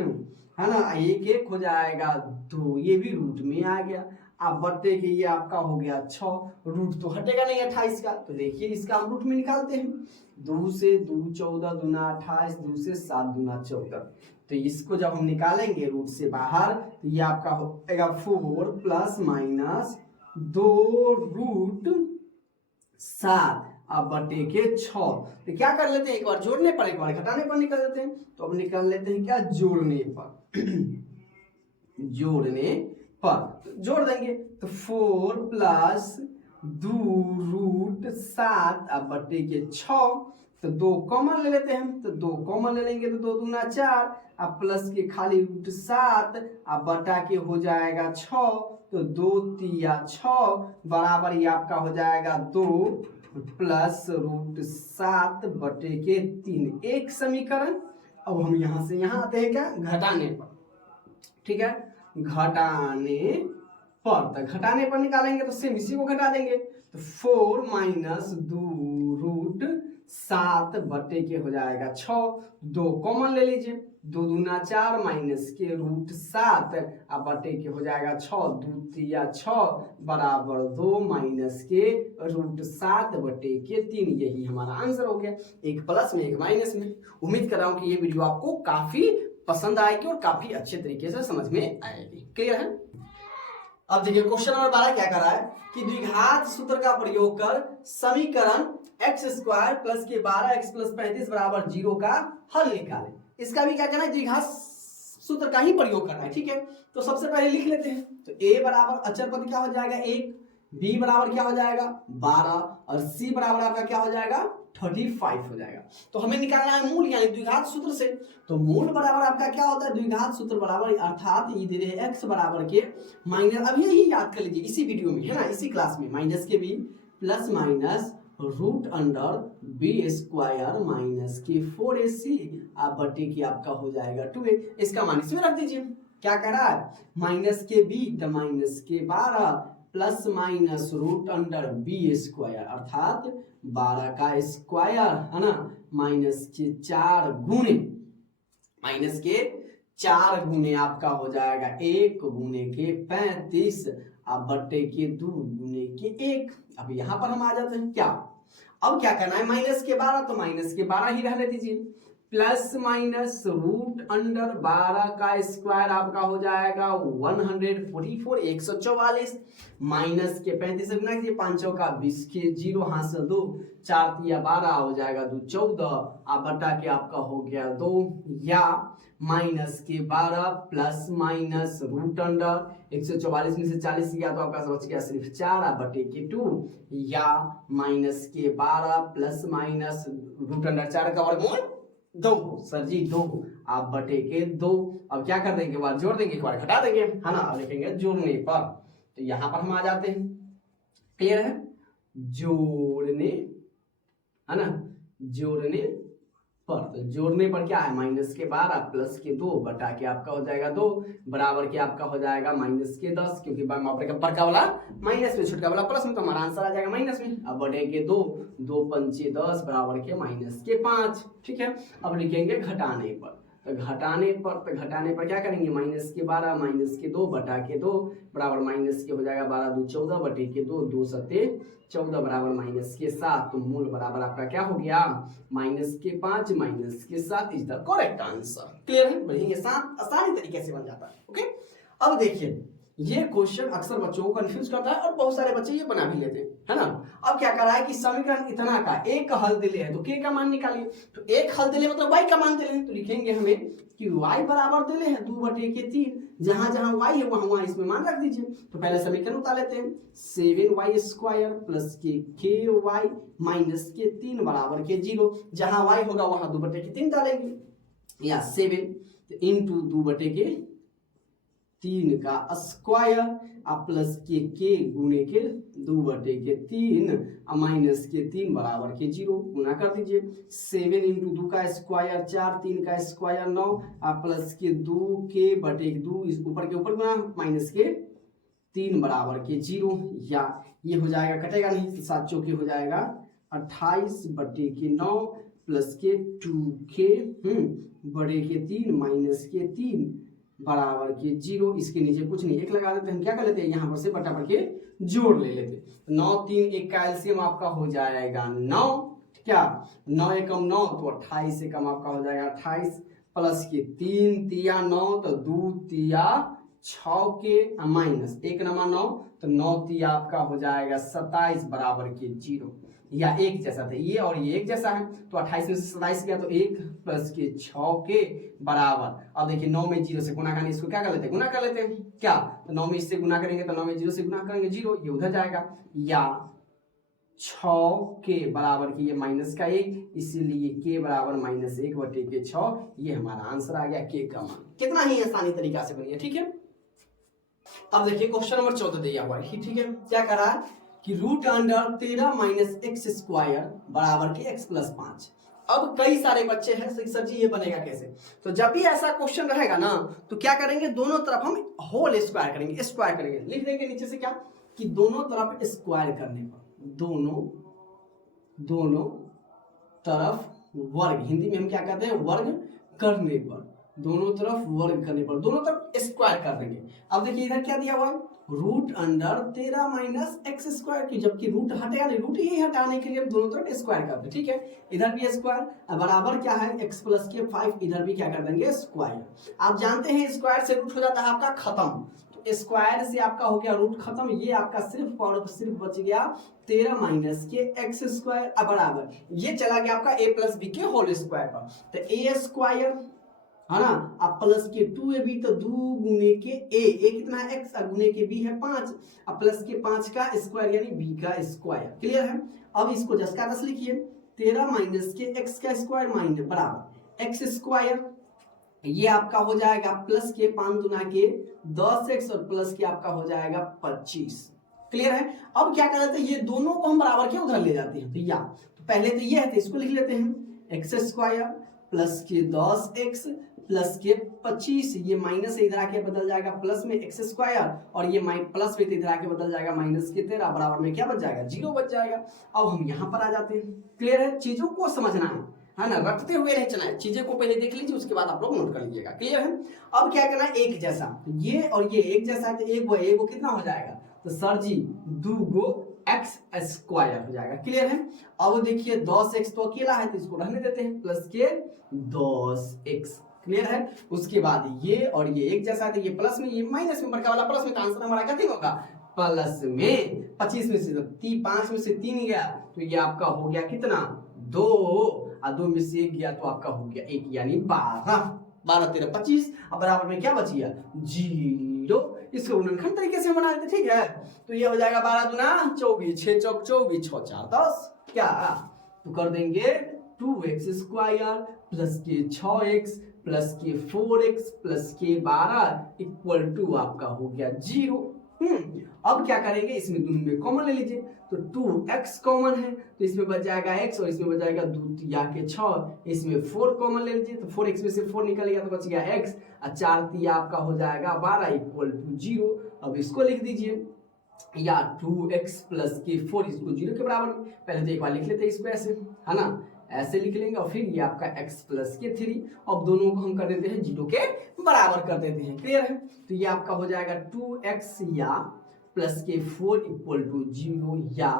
है ना, एक एक हो जाएगा 2, ये भी रूट में आ गया। अब बट्टे के ये आपका हो गया 6, रूट तो हटेगा नहीं 28 का, तो देखिए इसका हम रूट में निकालते हैं। 2 से 2 14 दूना 28, 2 से 7 दूना 14, तो इसको जब हम निकालेंगे रूट से बाहर तो ये आपका हो जाएगा 4 प्लस माइनस 2 रूट 7 अब बटे के 6। तो क्या कर लेते हैं, एक बार जोड़ने पर एक बार घटाने पर निकल लेते हैं। तो अब निकल लेते हैं क्या जोड़ने पर जोड़ने पर तो जोड़ देंगे तो 4 प्लस 2 रूट 7 अब बटे के 6, तो 2 कॉमन ले लेते हैं तो 2 कॉमन ले लेंगे तो 2 दूना 4 अब प्लस के खाली रूट 7 अब बटा के हो जाएगा 6, तो 2 तिया 6 बराबर ये आपका हो जाएगा 2 प्लस रूट 7 बटे के 3 एक समीकरण। अब हम यहां से यहां आते हैं क्या घटाने पर। ठीक है, घटाने पर, तो घटाने पर निकालेंगे तो सेम इसी को घटा देंगे तो 4 माइनस 2 रूट 7 बटे के हो जाएगा 6, 2 कॉमन ले लीजिए 2 दूना 4 माइनस के रूट 7 अब बटे के हो जाएगा 6, 2 तिया 6 बराबर 2 माइनस के रूट 7 बटे के 3। यही हमारा आंसर हो गया, एक प्लस में एक माइनस में। उम्मीद कर रहा हूं कि ये वीडियो आपको काफी पसंद आएगी और काफी अच्छे तरीके से समझ में आएगी। क्लियर है। अब देखिए क्वेश्चन नंबर 12 क्या कर रहा है कि द्विघात सूत्र का प्रयोग कर समीकरण x स्क्वायर प्लस के 12x प्लस 35 बराबर 0 का हल निकालें। इसका भी क्या करना है, द्विघात सूत्र का ही प्रयोग करना है। ठीक है, तो सबसे पहले लिख लेते हैं तो a बराबर अचर पद क्या हो जाएगा 1, b बराबर क्या हो जाएगा 12 और c बराबर आपका क्या हो जाएगा 35 हो जाएगा। तो हमें निकालना है मूल यानी द्विघात सूत्र से। तो मूल बराबर आपका क्या होता है द्विघात सूत्र बराबर अर्थात ये दे रहे हैं x बराबर के माइनस, अब यही याद कर लीजिए इसी वीडियो में है ना, इसी क्लास में माइनस के b plus minus root under B square minus के 4ac आप बटे की आपका हो जाएगा 2a। इसका मान इसमें रख दीजिए। क्या कह रहा है माइनस के b तो माइनस के 12 plus minus root under B square अर्थात 12 का स्क्वायर है ना माइनस के 4 गुने माइनस के 4 गुने आपका हो जाएगा 1 गुने के 35 अब बटे के 2 गुने के 1। अब यहां पर हम आ जाते हैं क्या, अब क्या करना है माइनस के 12 तो माइनस के 12 ही रहने दीजिए प्लस माइनस रूट अंडर 12 का स्क्वायर आपका हो जाएगा 144 144 माइनस के 35 गुना कीजिए 5 का 20 के 0 हाथ से 2 4 तिया 12 हो जाएगा 2 14 आप बटा के आपका हो गया 2 या माइनस के 12 प्लस माइनस रूट अंडर 144 में से 40 गया तो आपका बच गया सिर्फ 4 बटे के 2 या माइनस के 12 प्लस माइनस रूट अंडर 4 का वर्गमूल 2 सर जी 2 आप बटे के 2। अब क्या कर देंगे, एक बार जोड़ देंगे एक बार घटा देंगे है ना, लिखेंगे जोड़ने पर। तो यहां पर हम आ जाते हैं। क्लियर है, जोड़ने है ना, जोड़ने पर, तो जोड़ने पर क्या है माइनस के 12 प्लस के 2 बटा के आपका हो जाएगा 2 बराबर के आपका हो जाएगा माइनस के 10 क्योंकि बड़का वाला माइनस में छोटका वाला प्लस में तो हमारा आंसर आ जाएगा माइनस में। अब बटे के 2 2 पंचे 10 बराबर के माइनस के 5। ठीक है, अब लिखेंगे घटाने पर तो घटाने पर क्या करेंगे, माइनस के 12 माइनस के 2 बटा के 2 बराबर माइनस के हो जाएगा 12 2 14 बटे के 2 2 सत्ते 14 बराबर माइनस के 7। तो मूल बराबर आपका क्या हो गया, माइनस के 5 माइनस के 7 is the correct answer. Clear है, बढ़ेंगे 7 आसानी तरीके से बन जाता है। ओके, अब देखिए ये क्वेश्चन अक्सर बच्चों को कंफ्यूज करता है और बहुत सारे बच्चे ये बना भी लेते हैं, है ना। अब क्या कर रहा है कि समीकरण इतना का एक हल दिले है तो के का मान निकालिए। तो एक हल दिले मतलब y का मान दिले हैं, तो लिखेंगे हमें कि y बराबर दिले हैं 2 बटे के 3, जहां जहां y है वहां इसमें मान रख दीजिए। तो पहले समीकरण उतार लेते हैं, 7y स्क्वायर प्लस के y माइनस के 3 बराबर के 0, जहां y होगा वहां 2 बटे के 3 डालेंगे, या 7 इंटू 2 बटे के 3 का स्क्वायर प्लस के गुने के 2 बटे के 3 माइनस के 3 बराबर के 0, गुना कर दीजिए। 7 इंटू 2 का स्क्वायर 4 3 का स्क्वायर 9 प्लस के 2 के बटे 2 इस ऊपर के ऊपर गुना माइनस के 3 बराबर के 0, या ये हो जाएगा कटेगा नहीं, 7 चौके हो जाएगा 28 बटे के 9 प्लस के 2 के बड़े के 3 माइनस के 3 बराबर के 0। इसके नीचे कुछ नहीं, एक लगा देते हैं, हम क्या कर लेते हैं यहाँ पर से बटा पर के जोड़ ले लेते। 9 3 1 का एलसीएम आपका हो जाएगा 9, क्या 9 एकम 9 तो 28 एकम आपका हो जाएगा 28 प्लस के 3 तिया 9 तो 2 तिया 6 के माइनस 1 नमा 9 तो 9 तिया आपका हो जाएगा 27 बराबर के 0, या एक जैसा था ये और ये एक जैसा है। तो 28 में से 27 गया तो 1 प्लस के 6 के बराबर। अब देखिए 9 में 0 से गुना करना, इसको क्या कर लेते हैं, गुना कर लेते हैं क्या, तो 9 में इससे गुना करेंगे तो 9 में 0 से गुना करेंगे 0, ये उधर जाएगा, या 6 के बराबर की ये माइनस का 1, इसीलिए के बराबर माइनस 1 बटे के 6, ये हमारा आंसर आ गया के का मान। कितना ही आसानी तरीका से बनी है, ठीक है। अब देखिए क्वेश्चन नंबर 14 दिया हुआ है, ठीक है। क्या कर रहा है कि root under 13 minus X square बराबर के x प्लस 5। अब कई सारे बच्चे हैं सर जी ये बनेगा कैसे, तो जब भी ऐसा क्वेश्चन रहेगा ना तो क्या करेंगे, दोनों तरफ हम होल स्क्वायर करेंगे, स्क्वायर करेंगे, लिख देंगे नीचे से क्या कि दोनों तरफ स्क्वायर करने पर, दोनों तरफ वर्ग, हिंदी में हम क्या कहते हैं वर्ग करने पर, दोनों तरफ वर्ग करने पर दोनों तरफ स्क्वायर कर देंगे। अब देखिए इधर क्या दिया हुआ है, root under 13 minus X square की, जबकि रूट हटेगा नहीं, रूट ही हटाने के लिए हम दोनों तरफ स्क्वायर कर दें, ठीक है। इधर भी स्क्वायर बराबर क्या है x प्लस के 5, इधर भी क्या कर देंगे स्क्वायर। आप जानते हैं स्क्वायर से रूट हो जाता है आपका खत्म, तो स्क्वायर से आपका हो गया रूट खत्म, ये आपका सिर्फ और सिर्फ बच गया 13 माइनस के एक्स स्क्वायर बराबर, ये चला गया आपका a प्लस बी के होल स्क्वायर पर, तो a स्क्वायर है ना, अब प्लस के 2ab तो 2 गुने के a कितना है x, गुने के b है 5, अब प्लस के 5 का स्क्वायर यानी b का स्क्वायर। क्लियर है। अब इसको जस का तस लिखिए, 13 माइनस के x का स्क्वायर माइनस बराबर x स्क्वायर, ये आपका हो जाएगा प्लस के 5 गुना के 10x और प्लस के आपका हो जाएगा 25। क्लियर है। अब क्या कर लेते हैं, ये दोनों को हम बराबर के उधर ले जाते हैं, तो या तो पहले तो ये है तो इसको लिख लेते हैं x स्क्वायर प्लस के 10x प्लस के 25, ये माइनस इधर आके बदल जाएगा प्लस में x स्क्वायर, और ये प्लस में इधर आके बदल जाएगा माइनस के 13 बराबर में क्या बच जाएगा 0 बच जाएगा। अब हम यहाँ पर आ जाते हैं। क्लियर है, चीजों को समझना है ना, रखते हुए नहीं चलना है, चीजें को पहले देख लीजिए उसके बाद आप लोग नोट कर लीजिएगा। क्लियर है। अब क्या करना है, एक जैसा, ये और ये एक जैसा है तो एक वो कितना हो जाएगा, तो सर जी 2 एक्स स्क्वायर हो जाएगा। क्लियर है। अब देखिए 10x तो अकेला है तो इसको रहने देते हैं, प्लस के 10x। क्लियर है। उसके बाद ये और ये एक जैसा है तो ये प्लस में ये माइनस में, बड़का वाला प्लस में, तो आंसर हमारा क्या होगा प्लस में 25 में से 5 में से 3 गया तो ये आपका हो गया कितना 2, और 2 में से 1 गया तो आपका हो गया 1, यानी 12 13 25। अब बराबर में क्या बच गया 0। इसको गुणनखंड तरीके से बना लेते, ठीक है। तो ये हो जाएगा 12 दूना 24, 6 चौक 24, 6 4 10, क्या तो कर देंगे 2x स्क्वायर प्लस के 6x प्लस के 4x प्लस के 12 इक्वल टू आपका हो गया 0। अब क्या करेंगे, इसमें दोनों में कॉमन ले लीजिए, तो 2x कॉमन है तो इसमें बच जाएगा x और इसमें बच जाएगा 2 या के 6, इसमें 4 कॉमन ले लीजिए तो 4x में से 4 निकल गया तो बच गया x, और 4 तिया आपका हो जाएगा 12 इक्वल टू 0। अब इसको लिख दीजिए, या 2x प्लस के 4, इसको 0 के बराबर, पहले तो एक बार लिख लेते हैं इसको ऐसे, है ना, ऐसे लिख लेंगे और फिर ये आपका x प्लस के 3, अब दोनों को हम कर देते हैं 0 के बराबर कर देते हैं। क्लियर है? तो ये आपका हो जाएगा 2x या प्लस के 4 इक्वल टू 0 या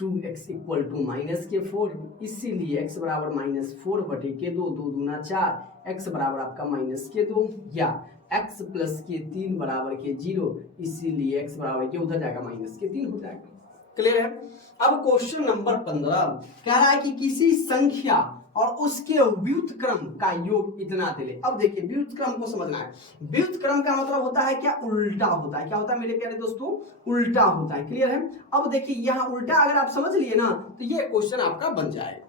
2x इक्वल टू माइनस के 4, इसीलिए x बराबर माइनस 4 बटे के 2, 2 दूना 4, x बराबर आपका माइनस के 2 या x प्लस के 3 बराबर के 0, इसीलिए x बराबर के उधर जाएगा माइनस के 3 हो जाएगा। क्लियर है? अब क्वेश्चन नंबर 15 कह रहा है कि किसी संख्या और उसके व्युत्क्रम का योग इतना दे। अब देखिए व्युत्क्रम को समझना है। व्युत्क्रम का मतलब होता है क्या? उल्टा होता है। क्या होता है मेरे प्यारे दोस्तों? उल्टा होता है। क्लियर है? अब देखिए यहाँ उल्टा अगर आप समझ लिए ना तो ये क्वेश्चन आपका बन जाएगा।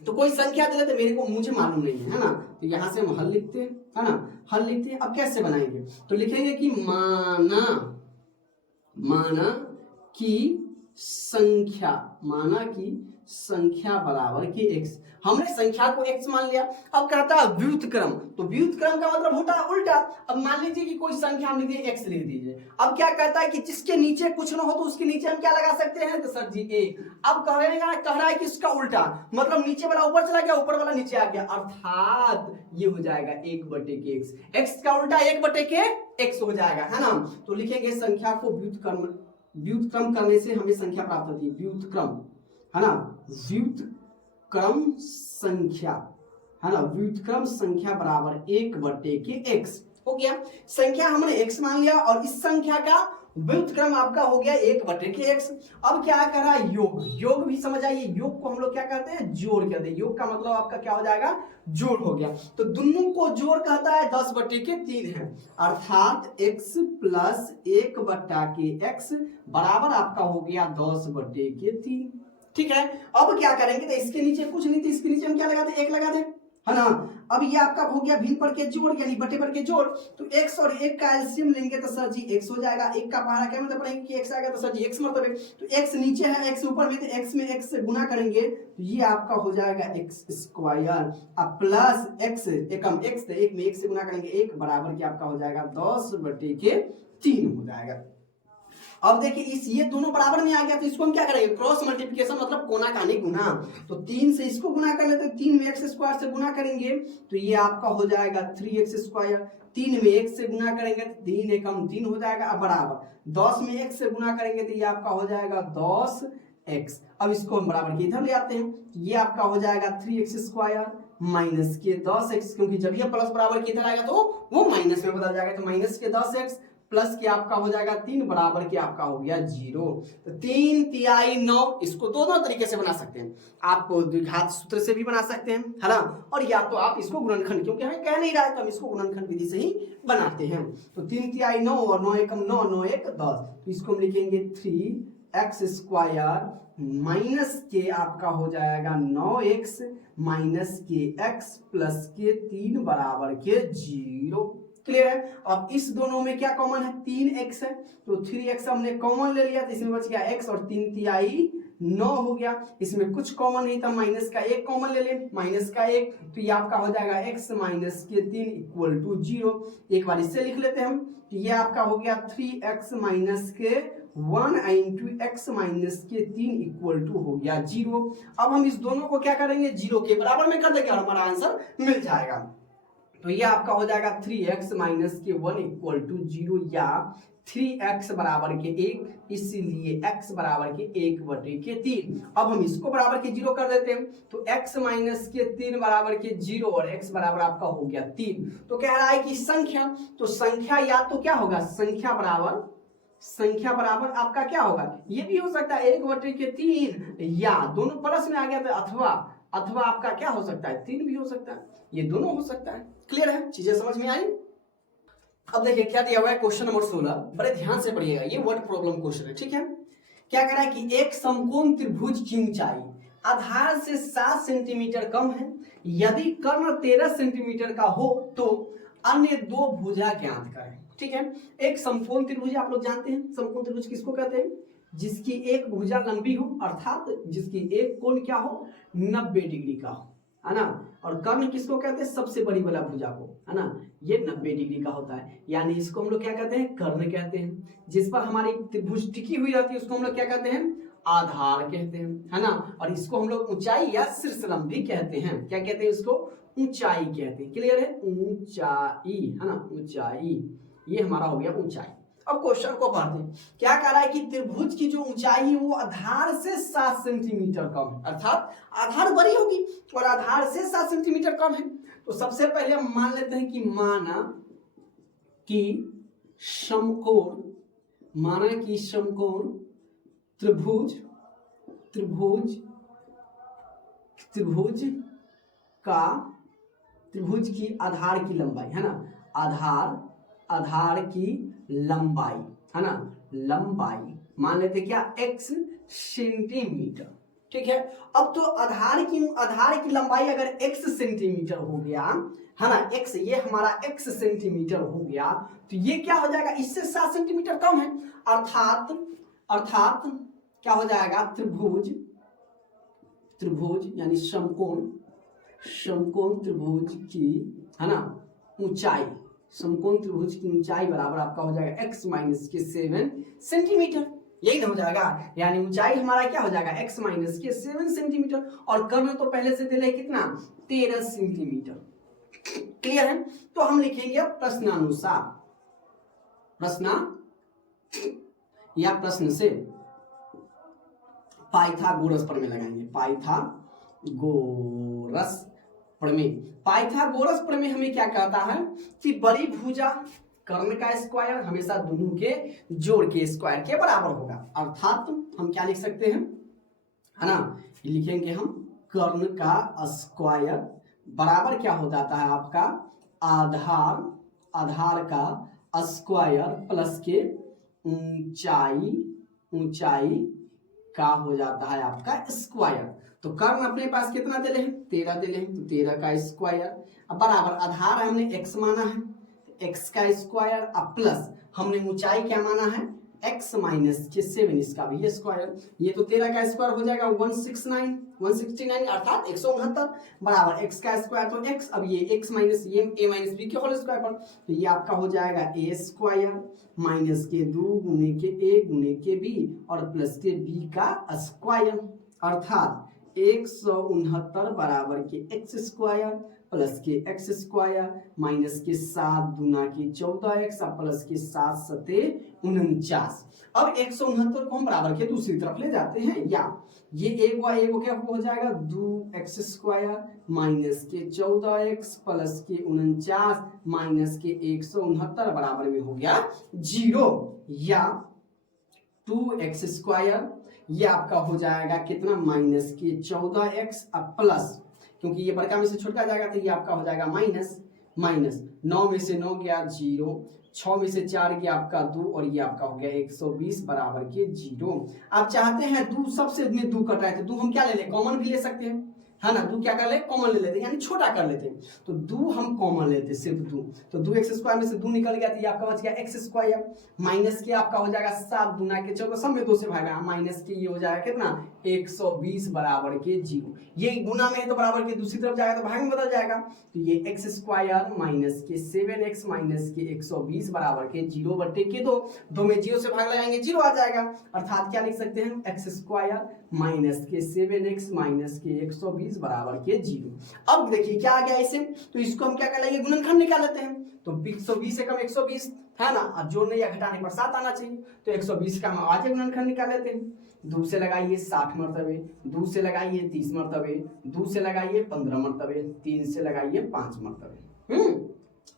तो कोई संख्या दे देते मुझे मालूम नहीं है ना, तो यहाँ से हम हल लिखते हैं, है ना, हल लिखते हैं। अब कैसे बनाएंगे? तो लिखेंगे कि माना कि संख्या बराबर के x। हमने संख्या को x मान लिया। अब कहता है व्युत्क्रम, तो व्युत्क्रम का मतलब होता है उल्टा। अब मान लीजिए कि कोई संख्या हम लिख दिए x लिख दीजिए। अब क्या कहता है कि जिसके नीचे कुछ ना हो तो उसके नीचे हम क्या लगा सकते हैं? तो सर जी a। अब कह रहा है कि इसका उल्टा, मतलब नीचे वाला ऊपर चला गया, ऊपर वाला नीचे आ गया, अर्थात ये हो जाएगा 1 बटे के x। x का उल्टा 1 बटे के x हो जाएगा, है ना। तो लिखेंगे संख्या को व्युत्क्रम करने से हमें संख्या प्राप्त होती है, व्युत्क्रम, है ना, व्युत्क्रम संख्या, है ना, व्युत्क्रम संख्या बराबर 1 बटे के x हो गया। संख्या हमने x मान लिया और इस संख्या का व्युत्क्रम आपका हो गया 1 बटे के x। अब क्या कर रहा है? योग भी समझ आइए। योग को हम लोग क्या कहते हैं? जोड़ कहते हैं। योग का मतलब आपका क्या हो जाएगा? जोड़ हो गया। तो दोनों को जोड़ कहता है 10 बटे के 3 है, अर्थात x प्लस 1 बटा के x बराबर आपका हो गया 10 बटे के 3। ठीक है? अब क्या करेंगे? तो इसके नीचे कुछ नहीं, तो इसके नीचे हम क्या लगाते हैं? 1 लगा दें, है ना। अब ये आपका हो गया भिन्न पर के जोड़ यानी बटे पर के जोड़। तो x और 1 का एलसीएम लेंगे तो सर जी x हो जाएगा। 1 का पहाड़ा क्या मतलब पढ़ेंगे कि x आएगा, तो सर जी x मतलब है। तो x नीचे है, x ऊपर में, तो x में x से गुना करेंगे तो ये आपका हो जाएगा x स्क्वायर अब प्लस x एकम x, तो 1 में 1 से गुना करेंगे 1 बराबर के आपका हो जाएगा 10 बटे के 3 हो जाएगा। अब देखिए ये दोनों बराबर में आ गया, तो इसको हम क्या करेंगे? क्रॉस मल्टीप्लिकेशन, मतलब कोना कानी गुना। तो 3 से इसको गुना कर लेते हैं, 3 में x स्क्वायर से गुना करेंगे तो ये आपका हो जाएगा 3x स्क्वायर। 3 में 1 से गुना करेंगे तो 3 एकम 3 हो जाएगा अब बराबर 10 में 1 से गुना करेंगे तो ये आपका हो जाएगा 10x। अब इसको हम बराबर के इधर ले आते हैं, ये आपका हो जाएगा 3x स्क्वायर माइनस के 10x, क्योंकि जब ये प्लस बराबर के इधर आएगा तो वो माइनस में बदल जाएगा। तो माइनस के 10x प्लस के आपका हो जाएगा 3 बराबर के आपका हो गया 0। तो 3 तिहाई 9, इसको दोनों तरीके से बना सकते हैं। आप द्विघात सूत्र से भी बना सकते हैं, है ना, और या तो आप इसको गुणनखंड, क्योंकि हमें कह नहीं रहा है तो हम इसको गुणनखंड विधि से ही बनाते हैं। तो 3 तिहाई 9 और 9 एकम 9, 9 1 10, तो इसको हम लिखेंगे 3x स्क्वायर माइनस के आपका हो जाएगा 9x माइनस के x प्लस के 3 बराबर के 0। क्लियर है? अब इस दोनों में क्या कॉमन है? 3x है, तो 3x हमने कॉमन ले लिया तो इसमें बच गया x और 3 तिहाई 9 हो गया। इसमें कुछ कॉमन नहीं था, माइनस का 1 कॉमन ले ले, माइनस का 1, तो ये आपका हो जाएगा x माइनस के 3 इक्वल टू 0। एक बार इससे लिख लेते हैं हम, तो ये आपका हो गया 3x माइनस के 1 इंटू x माइनस के 3 इक्वल टू हो गया 0। अब हम इस दोनों को क्या करेंगे? 0 के बराबर में कर देंगे और हमारा आंसर मिल जाएगा। तो ये आपका हो जाएगा 3x माइनस के 1 इक्वल टू 0 या 3x बराबर के 1, इसीलिए x बराबर के 1 बटे के 3। अब हम इसको बराबर के 0 कर देते हैं, तो x माइनस के 3 बराबर के 0 और x बराबर आपका हो गया 3। तो कह रहा है कि संख्या, तो संख्या या तो क्या होगा? संख्या बराबर आपका क्या होगा? ये भी हो सकता है 1 बटे के 3, या दोनों प्लस में आ गया तो अथवा आपका क्या हो सकता है? 3 भी हो सकता है, ये दोनों हो सकता है। क्लियर है? चीजें समझ में आई? अब देखिए क्या दिया हुआ है क्वेश्चन नंबर 16, बड़े ध्यान से पढ़िएगा, ये वर्ड प्रॉब्लम क्वेश्चन है। ठीक है? क्या कह रहा है कि एक समकोण त्रिभुज की ऊंचाई आधार से 7 सेंटीमीटर कम है, यदि कर्ण 13 सेंटीमीटर का हो तो अन्य 2 भुजा ज्ञात करें। ठीक है? एक समकोण त्रिभुज आप लोग जानते हैं, समकोण त्रिभुज किसको कहते हैं? जिसकी एक भुजा लंबी हो, अर्थात जिसकी एक कोण क्या हो? 90 डिग्री का हो, है ना। और कर्ण किसको कहते हैं? सबसे बड़ी वाला भुजा को, है ना, ये 90 डिग्री का होता है, यानी इसको हम लोग क्या कहते हैं? कर्ण कहते हैं। जिस पर हमारी त्रिभुज टिकी हुई रहती है उसको हम लोग क्या कहते हैं? आधार कहते हैं, है ना। और इसको हम लोग ऊंचाई या शीर्षलंब भी कहते हैं। क्या कहते हैं इसको? ऊंचाई कहते हैं। क्लियर है? ऊंचाई, है ना, ऊंचाई। ये हमारा हो गया ऊंचाई। अब क्वेश्चन को पढ़ते हैं। क्या कह रहा है कि त्रिभुज की जो ऊंचाई है वो आधार से 7 सेंटीमीटर कम है, अर्थात आधार बड़ी होगी और आधार से 7 सेंटीमीटर कम है। तो सबसे पहले हम मान लेते हैं कि माना कि समकोण त्रिभुज की आधार की लंबाई, है ना, आधार की लंबाई, है ना, लंबाई मान लेते क्या? x centimetre. ठीक है। अब तो आधार की लंबाई अगर x सेंटीमीटर हो गया, है ना, x, ये हमारा x सेंटीमीटर हो गया, तो ये क्या हो जाएगा? इससे 7 सेंटीमीटर कम है। अर्थात क्या हो जाएगा? त्रिभुज यानी समकोण त्रिभुज की, है ना, ऊंचाई, समकोण त्रिभुज की ऊंचाई बराबर आपका हो जाएगा x माइनस के 7 सेंटीमीटर। यही ना हो जाएगा। यानी ऊंचाई हमारा क्या हो जाएगा? x माइनस के 7 सेंटीमीटर। और कर्ण तो पहले से दे रहे कितना? 13 सेंटीमीटर। क्लियर है? तो हम लिखेंगे प्रश्नानुसार, प्रश्न से पाइथागोरस प्रमेय लगाएंगे। पाइथागोरस प्रमेय हमें क्या कहता है कि बड़ी भुजा कर्ण का स्क्वायर हमेशा दोनों के जोड़ के स्क्वायर के बराबर होगा। अर्थात हम क्या लिख सकते हैं, है ना, लिखेंगे हम कर्ण का स्क्वायर बराबर क्या हो जाता है आपका? आधार का स्क्वायर प्लस के ऊंचाई का हो जाता है आपका स्क्वायर। तो कर्ण अपने पास कितना दे रहे हैं? 13 दे रहे हैं, तो 13 का स्क्वायर अब बराबर आधार हमने x माना है, x का स्क्वायर अब प्लस हमने ऊंचाई क्या माना है? x माइनस के 7, इसका भी स्क्वायर। ये तो 13 का स्क्वायर हो जाएगा 169 अर्थात 169 बराबर x का स्क्वायर तो x, अब ये x माइनस ये a माइनस b के होल स्क्वायर पर, तो ये आपका हो जाएगा a स्क्वायर माइनस के 2 गुने के a गुने के b और प्लस के b का स्क्वायर। अर्थात 169 बराबर के x स्क्वायर प्लस के x स्क्वायर माइनस के 7 गुना के 14x प्लस के 7 सते 49। अब 169 को हम बराबर के दूसरी तरफ ले जाते हैं, या ये एक क्या हो जाएगा? 2x स्क्वायर माइनस के 14x प्लस के 49 माइनस के 169 बराबर में हो गया 0, या 2x स्क्वायर ये आपका हो जाएगा कितना? माइनस के 14x अब प्लस, क्योंकि ये बड़का में से छोटा जाएगा तो ये आपका हो जाएगा माइनस 9 में से 9 गया 0, 6 में से 4 गया आपका 2 और ये आपका हो गया 120 बराबर के 0। आप चाहते हैं 2 सबसे में 2 कट रहा है तो 2 हम क्या ले लें? कॉमन भी ले सकते हैं, है ना। 2 क्या कर ले? कॉमन ले लेते हैं, यानी छोटा कर लेते हैं। तो 2 हम कॉमन लेते हैं, सिर्फ 2, तो 2x स्क्वायर में से 2 निकल गया तो ये आपका बच गया x स्क्वायर माइनस के आपका हो जाएगा 7 गुना के 14, सब में 2 से भागा, माइनस के ये हो जाएगा कितना? 120 बराबर के 0। ये गुना में है तो बराबर के दूसरी तरफ जाएगा तो भाग में बदल जाएगा, तो ये x स्क्वायर माइनस के 7x माइनस के 120 बराबर के 0 बटे के 2 में 0 से भाग लगाएंगे 0 आ जाएगा। अर्थात क्या लिख सकते हैं? x स्क्वायर माइनस के 7x माइनस के 120 बराबर के 0। अब देखिए क्या आ गया इसे, तो इसको हम क्या कर लेंगे? गुणनखंड निकाल लेते हैं। तो 120 से कम 120 है ना, और जोड़ने या घटाने पर 7 आना चाहिए, तो 120 का हम आज गुणनखंड निकाल लेते हैं। 2 से लगाइए 60 मरतबे, 2 से लगाइए 30 मरतबे, 2 से लगाइए 15 मरतबे, 3 से लगाइए 5 मरतबे।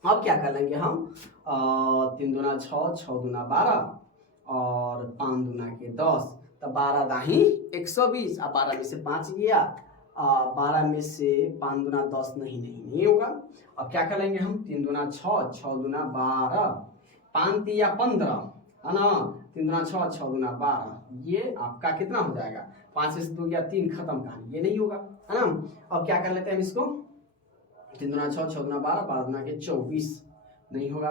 अब क्या कर लेंगे हम? 3 दूना 6, 6 दूना 12 और 5 दूना के 10, तो 12 दाही 120। अब 12 में से 5 गया, 12 में से 5 दूना 10 नहीं होगा। अब क्या कर लेंगे हम? 3 दूना 6, 6 दूना 12, 5 तिया 15, है ना, 3 दूना 6, 6 दूना 12, ये आपका कितना हो जाएगा? 5 से 2 या 3, खत्म कहानी, ये नहीं होगा, है ना। अब क्या कर लेते हैं हम इसको? 3 दूना 6, 6 दूना 12, 12 दूना के 24, नहीं होगा।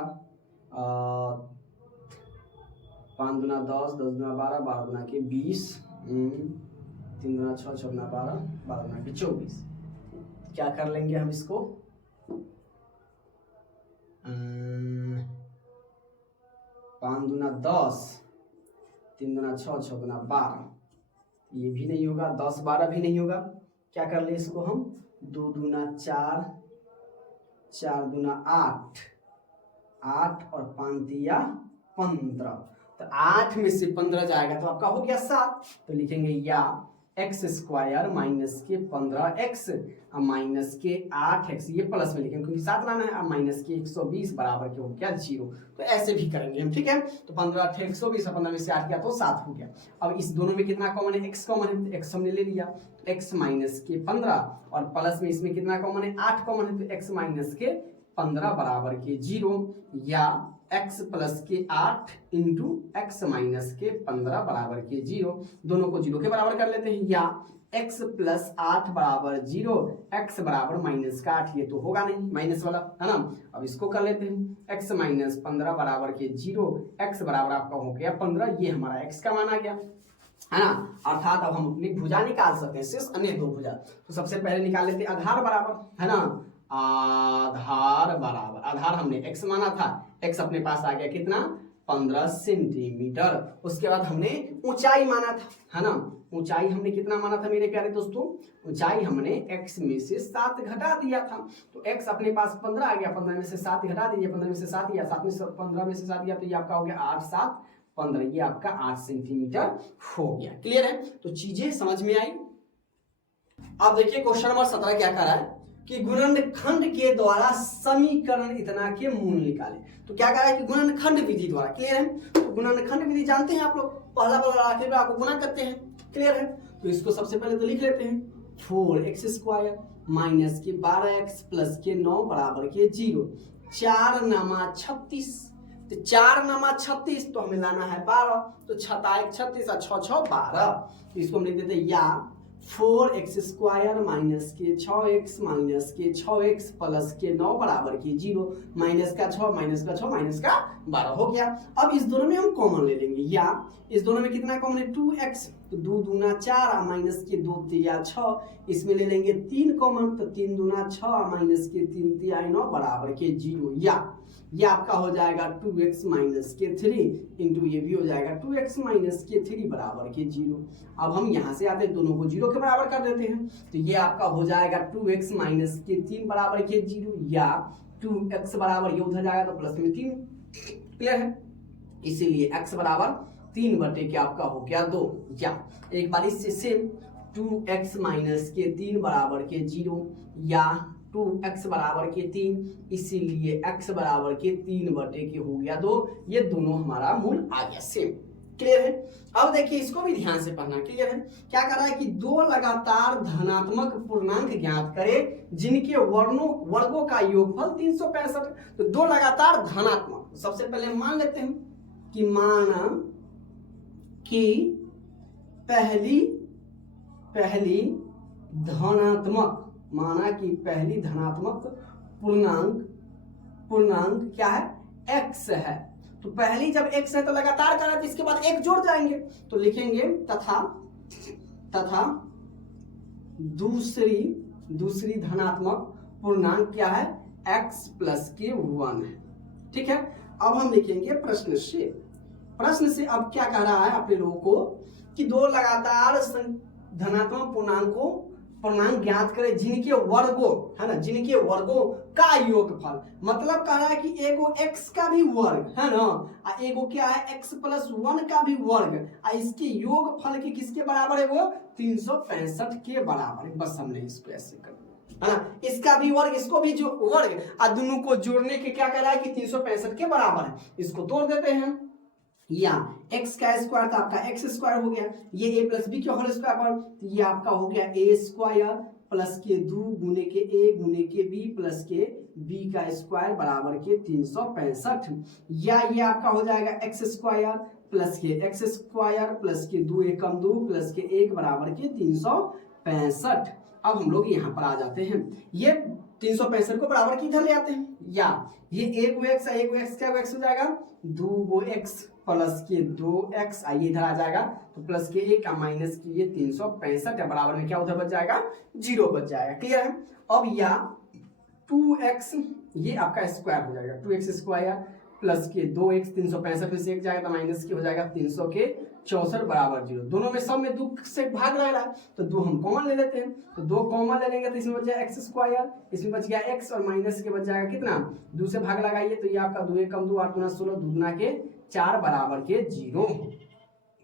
5 दूना 10, 10 दूना 12, 12 दूना के 20, 3 दूना 6, 6 दूना 12, 12 दूना के 24। क्या कर लेंगे हम इसको? 5 दूना 10, 3 दूना 6, 6 दूना 12, ये भी नहीं होगा, 10 12 भी नहीं होगा। क्या कर ले इसको हम, 2 दूना 4, 4 दूना 8, 8 और 5 दिया 15। तो 8 में से 15 जाएगा तो आपका हो गया 7। तो लिखेंगे या एक्स स्क्वायर माइनस के 15x माइनस के 8x, ये प्लस में लिखेंगे क्योंकि 7 लाना है, अब माइनस के 120 बराबर के हो गया 0। तो ऐसे भी करेंगे हम, ठीक है। तो 15 8 120 और 15 में से 8 गया तो 7 हो गया। अब इस दोनों में कितना कॉमन है, x कॉमन है, तो x हमने ले लिया, x माइनस के 15 और प्लस में इसमें कितना कॉमन है, 8 कॉमन है, तो x माइनस के 15 बराबर के 0 या x प्लस के 8 इंटू एक्स माइनस के 15 बराबर के 0। दोनों को 0 के बराबर कर लेते हैं, या x प्लस 8 बराबर 0, x बराबर माइनस का 8, ये तो होगा नहीं माइनस वाला, है ना। अब इसको कर लेते हैं, x माइनस 15 बराबर के 0, x बराबर आपका हो गया 15, ये हमारा x का मान आ गया, है ना। अर्थात अब हम अपनी भुजा निकाल सकते हैं, शेष अन्य दो भुजा। तो सबसे पहले निकाल लेते हैं आधार बराबर, है ना। आधार बराबर, आधार हमने x माना था, x अपने पास आ गया कितना, 15 सेंटीमीटर। उसके बाद हमने ऊंचाई माना था, है ना। ऊंचाई हमने कितना माना था मेरे प्यारे दोस्तों, ऊंचाई हमने x में से 7 घटा दिया था। तो x अपने पास 15 आ गया, 15 में से 7 घटा दीजिए, 15 में से 7 या 7 में से 15 में से 7 गया, तो ये आपका हो गया 8 7 15, ये आपका 8 सेंटीमीटर हो गया। क्लियर है, तो चीजें समझ में आई। अब देखिए क्वेश्चन नंबर 17 क्या कर रहा है कि गुणनखंड के द्वारा समीकरण इतना के मूल निकाले। तो क्या कह रहा है कि गुणनखंड विधि द्वारा, क्लियर है। तो गुणनखंड विधि जानते हैं आप लोग, पहला पहला आखिर में आपको गुना करते हैं, क्लियर है। तो इसको सबसे पहले तो लिख लेते हैं, 4x स्क्वायर माइनस के 12x प्लस के 9 बराबर के 0, 4 नामा 36, तो 4 नामा 36 तो हमें लाना है 12, तो 6 36 और 6 6 12। तो इसको हम लिख देते हैं या 4x स्क्वायर माइनस के 6x माइनस के 6x प्लस के 9 बराबर के 0, माइनस का 6 माइनस का 6 माइनस का 12 हो गया। अब इस दोनों में हम कॉमन ले लेंगे, या इस दोनों में कितना कॉमन है, 2x, तो 2 दूना 4 माइनस के 2 तिया 6, इसमें ले लेंगे 3 कॉमन, तो 3 दूना 6 माइनस के 3 तिया 9 बराबर के 0, या ये आपका हो जाएगा 2x माइनस के 3 इंटू ये भी हो जाएगा 2x माइनस के 3 बराबर के 0। अब हम यहाँ से आते हैं, दोनों को 0 के बराबर कर देते हैं, तो ये आपका हो जाएगा 2x माइनस के 3 बराबर के 0, या 2x बराबर ये उधर जाएगा तो प्लस में 3, क्लियर है। इसीलिए x बराबर 3 बटे के आपका हो गया 2, या एक बार इससे सेम 2x माइनस के 3 बराबर के 0 या 2x बराबर के 3, इसीलिए x बराबर के 3 बटे के हो गया 2, ये दोनों हमारा मूल आ गया सेम, क्लियर है। अब देखिए इसको भी ध्यान से पढ़ना, क्लियर है। क्या कर रहा है कि दो लगातार धनात्मक पूर्णांक ज्ञात करें जिनके वर्गों का योगफल 365। तो दो लगातार धनात्मक, सबसे पहले मान लेते हैं कि माना कि पहली धनात्मक, माना कि पहली धनात्मक पूर्णांक क्या है, x है। तो पहली जब x है तो लगातार करा, तो इसके बाद एक जोड़ जाएंगे, तो लिखेंगे तथा दूसरी धनात्मक पूर्णांक क्या है, x प्लस के 1 है, ठीक है। अब हम लिखेंगे प्रश्न से अब क्या कह रहा है अपने लोगों को कि दो लगातार धनात्मक पूर्णांक ज्ञात करें जिनके वर्गों, है ना, जिनके वर्गों का योगफल, मतलब कह रहा है कि एगो x का भी वर्ग है ना, और एगो क्या है x प्लस 1 का भी वर्ग, और इसके योगफल के किसके बराबर है, वो 365 के बराबर है। बस हमने इसको ऐसे कर, है ना, इसका भी वर्ग इसको भी जो वर्ग, और दोनों को जोड़ने के क्या कह रहा है कि 365 के बराबर है। इसको तोड़ देते हैं, या x का स्क्वायर तो आपका x स्क्वायर हो गया, ये a प्लस बी के होल स्क्वायर पर, तो ये आपका हो गया a स्क्वायर प्लस के 2 गुने के a गुने के b प्लस के b का स्क्वायर बराबर के 365, या ये आपका हो जाएगा x स्क्वायर प्लस के x स्क्वायर प्लस के 2 एकम 2 प्लस के 1 बराबर के 365। अब हम लोग यहाँ पर आ जाते हैं, ये 365 को बराबर किधर ले आते हैं, या ये एक x क्या x हो जाएगा 2x प्लस के 2x, आइए इधर आ जाएगा, तो प्लस के 1 का माइनस की ये 365 है, बराबर में क्या उधर बच जाएगा 0 बच जाएगा, क्लियर है। अब या 2x ये आपका स्क्वायर हो जाएगा, 2x स्क्वायर प्लस के 2x 365 से 1 जाएगा तो माइनस की हो जाएगा 300 के 64 बराबर 0। दोनों में सब में 2 से भाग लग रहा है तो 2 हम कॉमन ले लेते हैं, तो 2 कॉमन ले लेंगे तो इसमें बच जाएगा एक्स स्क्वायर, इसमें बच गया x और माइनस के बच जाएगा कितना 2 से भाग लगाइए तो ये आपका 2 कम 2 8 गुना 16 2 गुना के 4 बराबर के 0।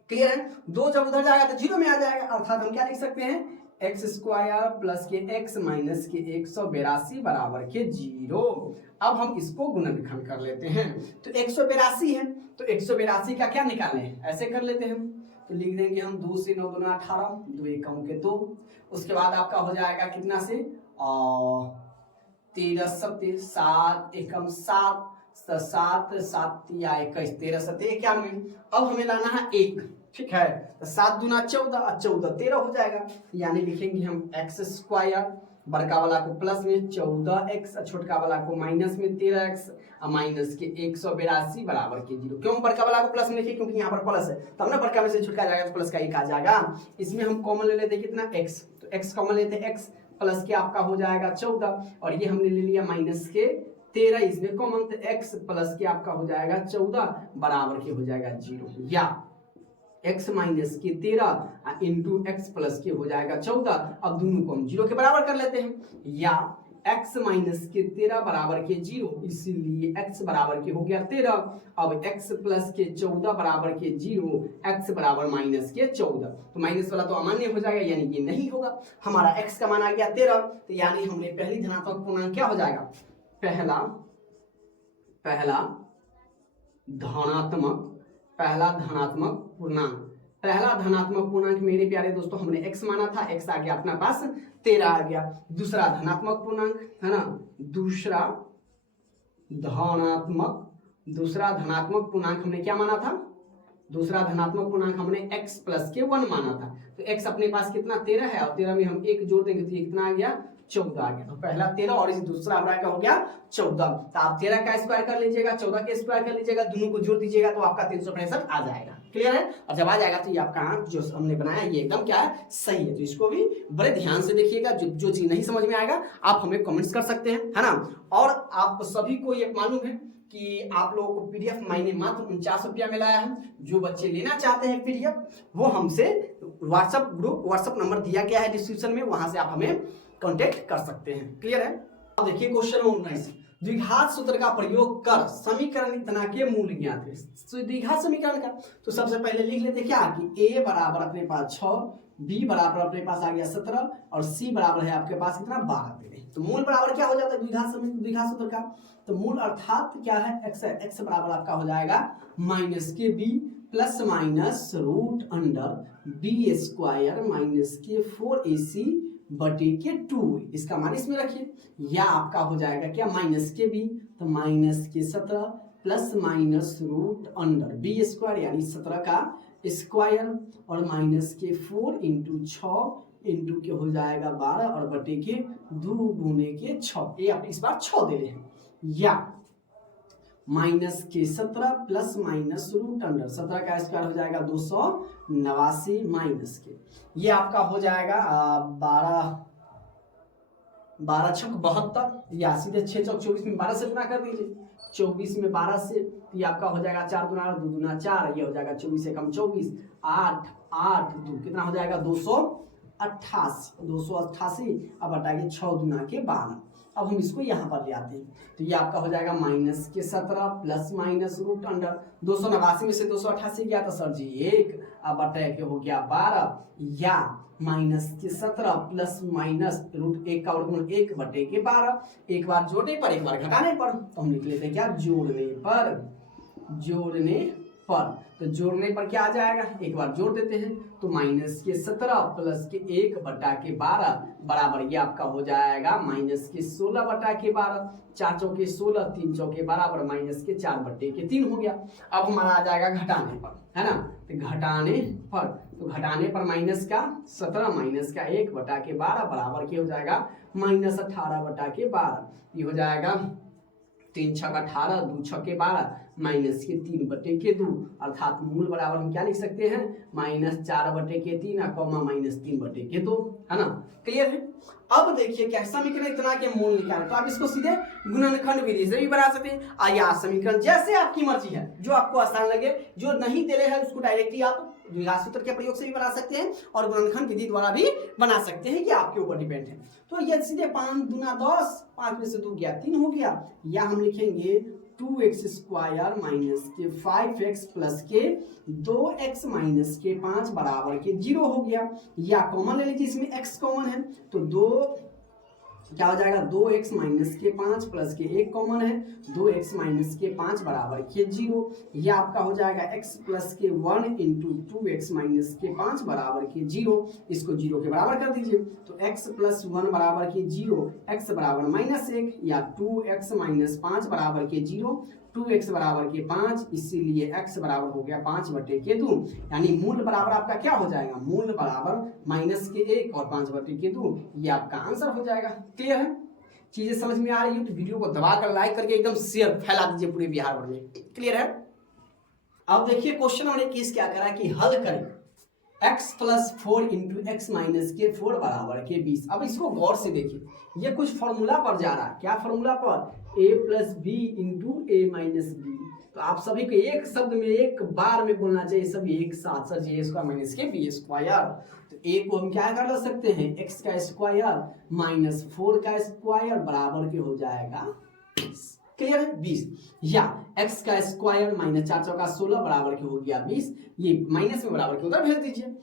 क्लियर है, 2 जब उधर जाएगा तो 0 में आ जाएगा, अर्थात हम क्या लिख सकते हैं एक्स स्क्वायर प्लस के x माइनस के 182 बराबर के 0। अब हम इसको गुणनखंड कर लेते हैं, तो 182 है तो 182 का क्या निकालें, ऐसे कर लेते हैं, तो लिख देंगे हम 2 से 9 दूना 18 2 एकम के 2, उसके बाद आपका हो जाएगा कितना से 13 सत्य 7 एकम 7 7 7 या 21 13 सत्य 91। अब हमें लाना है 1, ठीक है, तो 7 दूना 14 और 14 13 हो जाएगा, यानी लिखेंगे हम एक्स स्क्वायर बड़का वाला को प्लस में 14x और छोटका वाला को माइनस में 13x और माइनस के 182 बराबर के 0। क्यों बड़का वाला को प्लस में लिखिए, क्योंकि यहाँ पर प्लस है, तब ना बड़का में से छोटका जाएगा तो प्लस का 1 आ जाएगा। इसमें हम कॉमन ले लेते कितना x, तो x कॉमन लेते x प्लस के आपका हो जाएगा 14 और ये हमने ले लिया माइनस के 13, इसमें कॉमन तो x प्लस के आपका हो जाएगा 14 बराबर के हो जाएगा 0, या x माइनस के 13 इंटू एक्स प्लस के हो जाएगा 14। अब दोनों को हम 0 के बराबर कर लेते हैं, या x माइनस के 13 बराबर के 0, इसीलिए x बराबर के हो गया 13। अब x प्लस के 14 बराबर के 0, x बराबर माइनस के 14, तो माइनस वाला तो अमान्य हो जाएगा, यानी ये नहीं होगा। हमारा x का मान आ गया 13, तो यानी हमने पहली धनात्मक पूर्णांक क्या हो जाएगा, पहला धनात्मक पूर्णांक मेरे प्यारे दोस्तों हमने x माना था, x आ गया अपना पास 13 आ गया। दूसरा धनात्मक पूर्णांक है ना, दूसरा धनात्मक पूर्णांक हमने क्या माना था, दूसरा धनात्मक पूर्णांक हमने x प्लस के 1 माना था, तो x अपने पास कितना 13 है और 13 में हम 1 जोड़ देंगे तो ये कितना आ गया 14 आ गया। तो पहला 13 और इस दूसरा हमारा क्या हो गया 14, तो आप 13 का स्क्वायर कर लीजिएगा 14 के स्क्वायर कर लीजिएगा, दोनों को जोड़ दीजिएगा तो आपका 365 आ जाएगा। क्लियर है, और जब आ जाएगा तो ये आपका आंक जो हमने बनाया ये एकदम क्या है सही है। तो इसको भी बड़े ध्यान से देखिएगा, जो चीज नहीं समझ में आएगा आप हमें कमेंट्स कर सकते हैं, है ना। और आप सभी को ये मालूम है कि आप लोगों को पीडीएफ मैंने मात्र 49 रुपया में लाया है। जो बच्चे लेना चाहते हैं पीडीएफ वो हमसे व्हाट्सएप नंबर दिया गया है डिस्क्रिप्शन में, वहां से आप हमें कांटेक्ट कर सकते हैं। क्लियर है, अब देखिए क्वेश्चन 19, द्विघात सूत्र का प्रयोग कर समीकरण इतना के मूल ज्ञात है। द्विघात समीकरण का तो सबसे पहले लिख लेते क्या कि a बराबर अपने पास 6, b बराबर अपने पास आ गया 17 और c बराबर है आपके पास कितना 12 दे रहे। तो मूल बराबर क्या हो जाता है द्विघात सूत्र का, तो मूल अर्थात क्या है x है, x बराबर आपका हो जाएगा माइनस के b plus minus root under b square minus के 4ac बटे के 2, इसका मान इसमें रखिए, या आपका हो जाएगा क्या माइनस के b, तो माइनस के 17 plus minus root under b square यानी 17 का स्क्वायर और माइनस के 4 इंटू 6 इंटू के हो जाएगा 12 और बटे के 2 गुने के 6, ये आप इस बार 6 दे रहे हैं, या माइनस के 17 प्लस माइनस रूट अंडर 17 का स्क्वायर हो जाएगा 289 माइनस के, ये आपका हो जाएगा 12 छक 72, या सीधे 6 चौक 24 में 12 से गुना कर दीजिए, 24 में 12 से ये आपका हो जाएगा 4 दूना 2 दूना 4, ये हो जाएगा 24 से कम 24 8 8 2 कितना हो जाएगा 288 अब हटाइए 6 दूना के 12। अब हम इसको यहाँ पर ले आते हैं, तो ये आपका हो जाएगा माइनस के 17 प्लस माइनस रूट अंडर 289 में से 288 गया तो सर जी 1, अब बटे के हो गया 12, या माइनस के 17 प्लस माइनस रूट 1 का वर्गमूल 1 बटे के 12, एक बार जोड़ने पर एक बार घटाने पर, तो हम लिख लेते हैं क्या जोड़ने पर, तो जोड़ने पर क्या आ जाएगा, एक बार जोड़ देते हैं, तो माइनस के 17 प्लस के 1 बटा के 12 बराबर ये आपका हो जाएगा माइनस के 16 बटा के 12, 4 चौके 16 3 चौके बराबर माइनस के 4 बटे के 3 हो गया। अब हमारा आ जाएगा घटाने पर, है ना, तो घटाने पर माइनस का 17 माइनस का 1 बटा के 12 बराबर के हो जाएगा माइनस 18 बटा के 12, ये हो जाएगा 3 छक 18 2 छके 12 माइनस के 3 बटे के 2, अर्थात मूल बराबर हम क्या लिख सकते हैं माइनस 4 बटे के 3 कॉमा माइनस 3 बटे के 2, है ना। क्लियर है, अब देखिए क्या समीकरण इतना के मूल निकालें, तो आप इसको सीधे गुणनखंड विधि से भी बना सकते हैं, या समीकरण जैसे आपकी मर्जी है, जो आपको आसान लगे, जो नहीं दे रहे हैं उसको डायरेक्टली आप द्विघात सूत्र के प्रयोग से भी बना सकते हैं और गुणनखंड विधि द्वारा भी बना सकते हैं, ये आपके ऊपर डिपेंड है। तो ये सीधे 5 दूना 10, 5 में से 2 गया 3 हो गया, या हम लिखेंगे 2x स्क्वायर माइनस के 5x प्लस के 2x माइनस के 5 बराबर के 0 हो गया। या कॉमन ले लीजिए, इसमें x कॉमन है तो 2 क्या हो जाएगा 2x माइनस के 5 प्लस के 1 कॉमन है, 2x माइनस के 5 बराबर के 0। यह आपका हो जाएगा x प्लस के 1 इंटू 2x माइनस के 5 बराबर के 0। इसको 0 के बराबर कर दीजिए तो x प्लस 1 बराबर के 0, x बराबर -1, या 2x माइनस 5 बराबर के 0, 2x बराबर के 5, इसीलिए x बराबर हो गया 5/2। यानी मूल बराबर आपका क्या हो जाएगा, मूल बराबर -1 और 5/2, ये आपका आंसर हो जाएगा। क्लियर है? चीजें समझ में आ रही है तो वीडियो को दबाकर लाइक करके एकदम शेयर फैला दीजिए पूरे बिहार भर में। क्लियर है? अब देखिए क्वेश्चन नंबर 21 क्या करा कि हल करें x plus 4 into x minus के 4 बराबर के 20। अब इसको गौर से देखिए, ये कुछ फॉर्मूला पर जा रहा है। क्या फॉर्मूला पर, a plus B into A minus B. तो आप सभी को एक शब्द में एक बार में बोलना चाहिए, सभी एक साथ, सर जे स्क्वायर माइनस के बी स्क्वायर। तो a को हम क्या कर सकते हैं, x का स्क्वायर माइनस 4 का स्क्वायर बराबर के हो जाएगा 20। क्लियर है? 20, या x का स्क्वायर माइनस 4 चौका 16 बराबर के हो गया 20। ये माइनस में बराबर के उधर भेज दीजिए,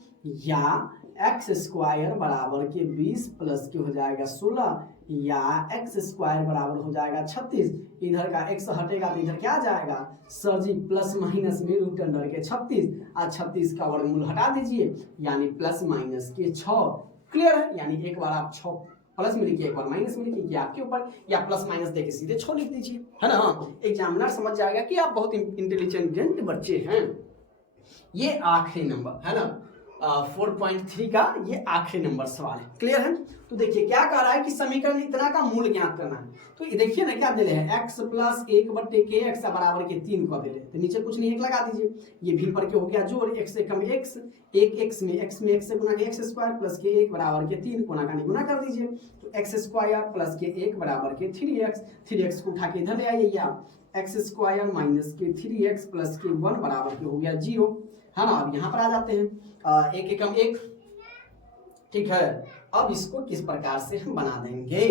या x स्क्वायर बराबर के 20 प्लस के हो जाएगा 16, या x स्क्वायर बराबर हो जाएगा 36। इधर का x हटेगा तो इधर क्या आ जाएगा, सर जी प्लस माइनस में रूट अंडर के 36, और 36 का वर्गमूल हटा दीजिए, यानी प्लस माइनस के 6। क्लियर है? यानी एक बार आप 6 प्लस में लिखिए, एक बार माइनस में लिखिए, आपके ऊपर, या प्लस माइनस देके सीधे 6 लिख दीजिए, है ना। एग्जामिनर समझ जाएगा कि आप बहुत इंटेलिजेंट बच्चे हैं। ये आखिरी नंबर है ना, 4.3 का ये आखिरी नंबर सवाल है। क्लियर है? तो देखिए क्या कह रहा है कि समीकरण इतना का मूल ज्ञात करना है। तो ये देखिए ना क्या दे रहे हैं, x प्लस 1/k बराबर के 3 को दे रहे हैं, तो नीचे कुछ नहीं, 1 लगा दीजिए। ये भी पर के हो गया जोड़, x से कम x, एक x में x से गुना के x स्क्वायर प्लस के 1 बराबर के 3, कोना का गुना कर दीजिए। तो x स्क्वायर प्लस के 1 बराबर के 3x को उठा के इधर ले आइए, या x स्क्वायर माइनस के 3x प्लस के 1 बराबर के हो गया 0, है ना। अब यहाँ पर आ जाते हैं, 1 एकम 1, ठीक है। अब इसको किस प्रकार से हम बना देंगे,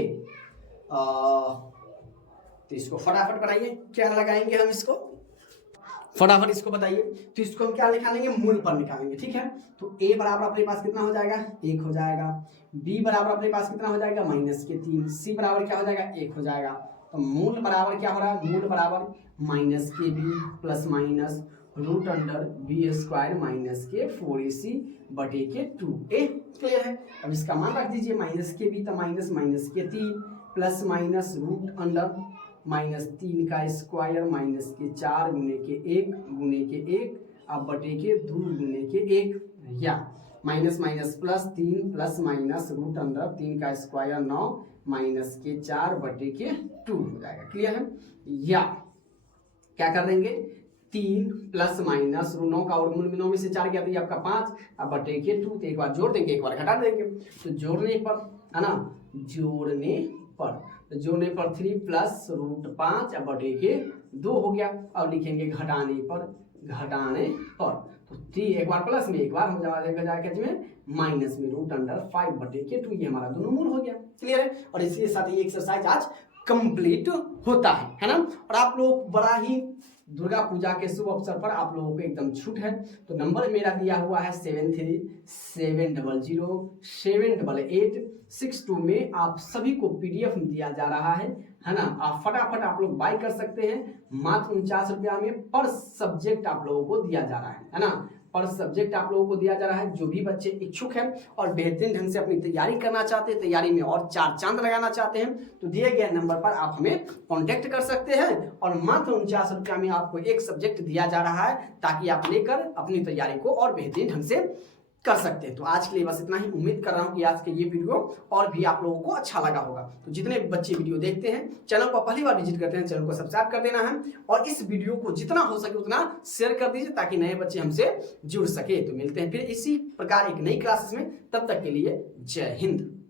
तो इसको फटाफट बनाइए, क्या लगाएंगे हम इसको, फटाफट इसको बताइए। तो इसको हम क्या निकालेंगे, मूल पर निकालेंगे, ठीक है। तो a बराबर अपने पास कितना हो जाएगा, 1 हो जाएगा, b बराबर अपने पास कितना हो जाएगा, -3, c बराबर क्या हो जाएगा, 1 हो जाएगा। तो मूल बराबर क्या हो रहा है, मूल बराबर -kb plus minus root under B square minus के 4ac बटे के 2a। क्लियर है? अब इसका मान रख दीजिए, -kb तो माइनस के 3 प्लस माइनस रूट अंडर -3 का स्क्वायर माइनस के 4 गुने के 1 अब बटे के 2 गुने के 1, या minus plus 3 plus minus root under 3 का स्क्वायर 9 माइनस के 4 बटे के 2 हो जाएगा। क्लियर है? या क्या कर देंगे, 3 प्लस माइनस 9 का वर्गमूल में 9 में से 4 गया तो ये आपका 5, अब बटे के 2, तो एक बार जोड़ देंगे, एक बार घटा देंगे। तो जोड़ने पर, है ना, जोड़ने पर 3 प्लस रूट 5 अब बटे के 2 हो गया। अब लिखेंगे घटाने पर, तो 3 एक बार प्लस में, एक बार हम जमा देकर जाएगा माइनस में रूट अंडर 5 बटे के 2, ये हमारा दोनों मूल हो गया। क्लियर है? और इसी के साथ ये एक्सरसाइज आज कंप्लीट होता है ना। और आप लोग बड़ा ही दुर्गा पूजा के शुभ अवसर पर आप लोगों को एकदम छूट है। तो नंबर मेरा दिया हुआ है 7370078862 में आप सभी को PDF दिया जा रहा है ना। आप फटाफट आप लोग बाय कर सकते हैं, मात्र 49 रुपया में पर सब्जेक्ट आप लोगों को दिया जा रहा है ना। पर सब्जेक्ट आप लोगों को दिया जा रहा है। जो भी बच्चे इच्छुक हैं और बेहतरीन ढंग से अपनी तैयारी करना चाहते हैं, तैयारी में और 4 चांद लगाना चाहते हैं, तो दिए गए नंबर पर आप हमें कांटेक्ट कर सकते हैं और मात्र 49 रुपया में आपको एक सब्जेक्ट दिया जा रहा है, ताकि आप लेकर अपनी तैयारी को और बेहतरीन ढंग से कर सकते हैं। तो आज के लिए बस इतना ही। उम्मीद कर रहा हूं कि आज के ये वीडियो और भी आप लोगों को अच्छा लगा होगा। तो जितने बच्चे वीडियो देखते हैं, चैनल को पहली बार विजिट करते हैं, चैनल को सब्सक्राइब कर देना है और इस वीडियो को जितना हो सके उतना शेयर कर दीजिए, ताकि नए बच्चे हमसे जुड़ सके। तो मिलते हैं फिर इसी प्रकार एक नई क्लासेस में, तब तक के लिए जय हिंद।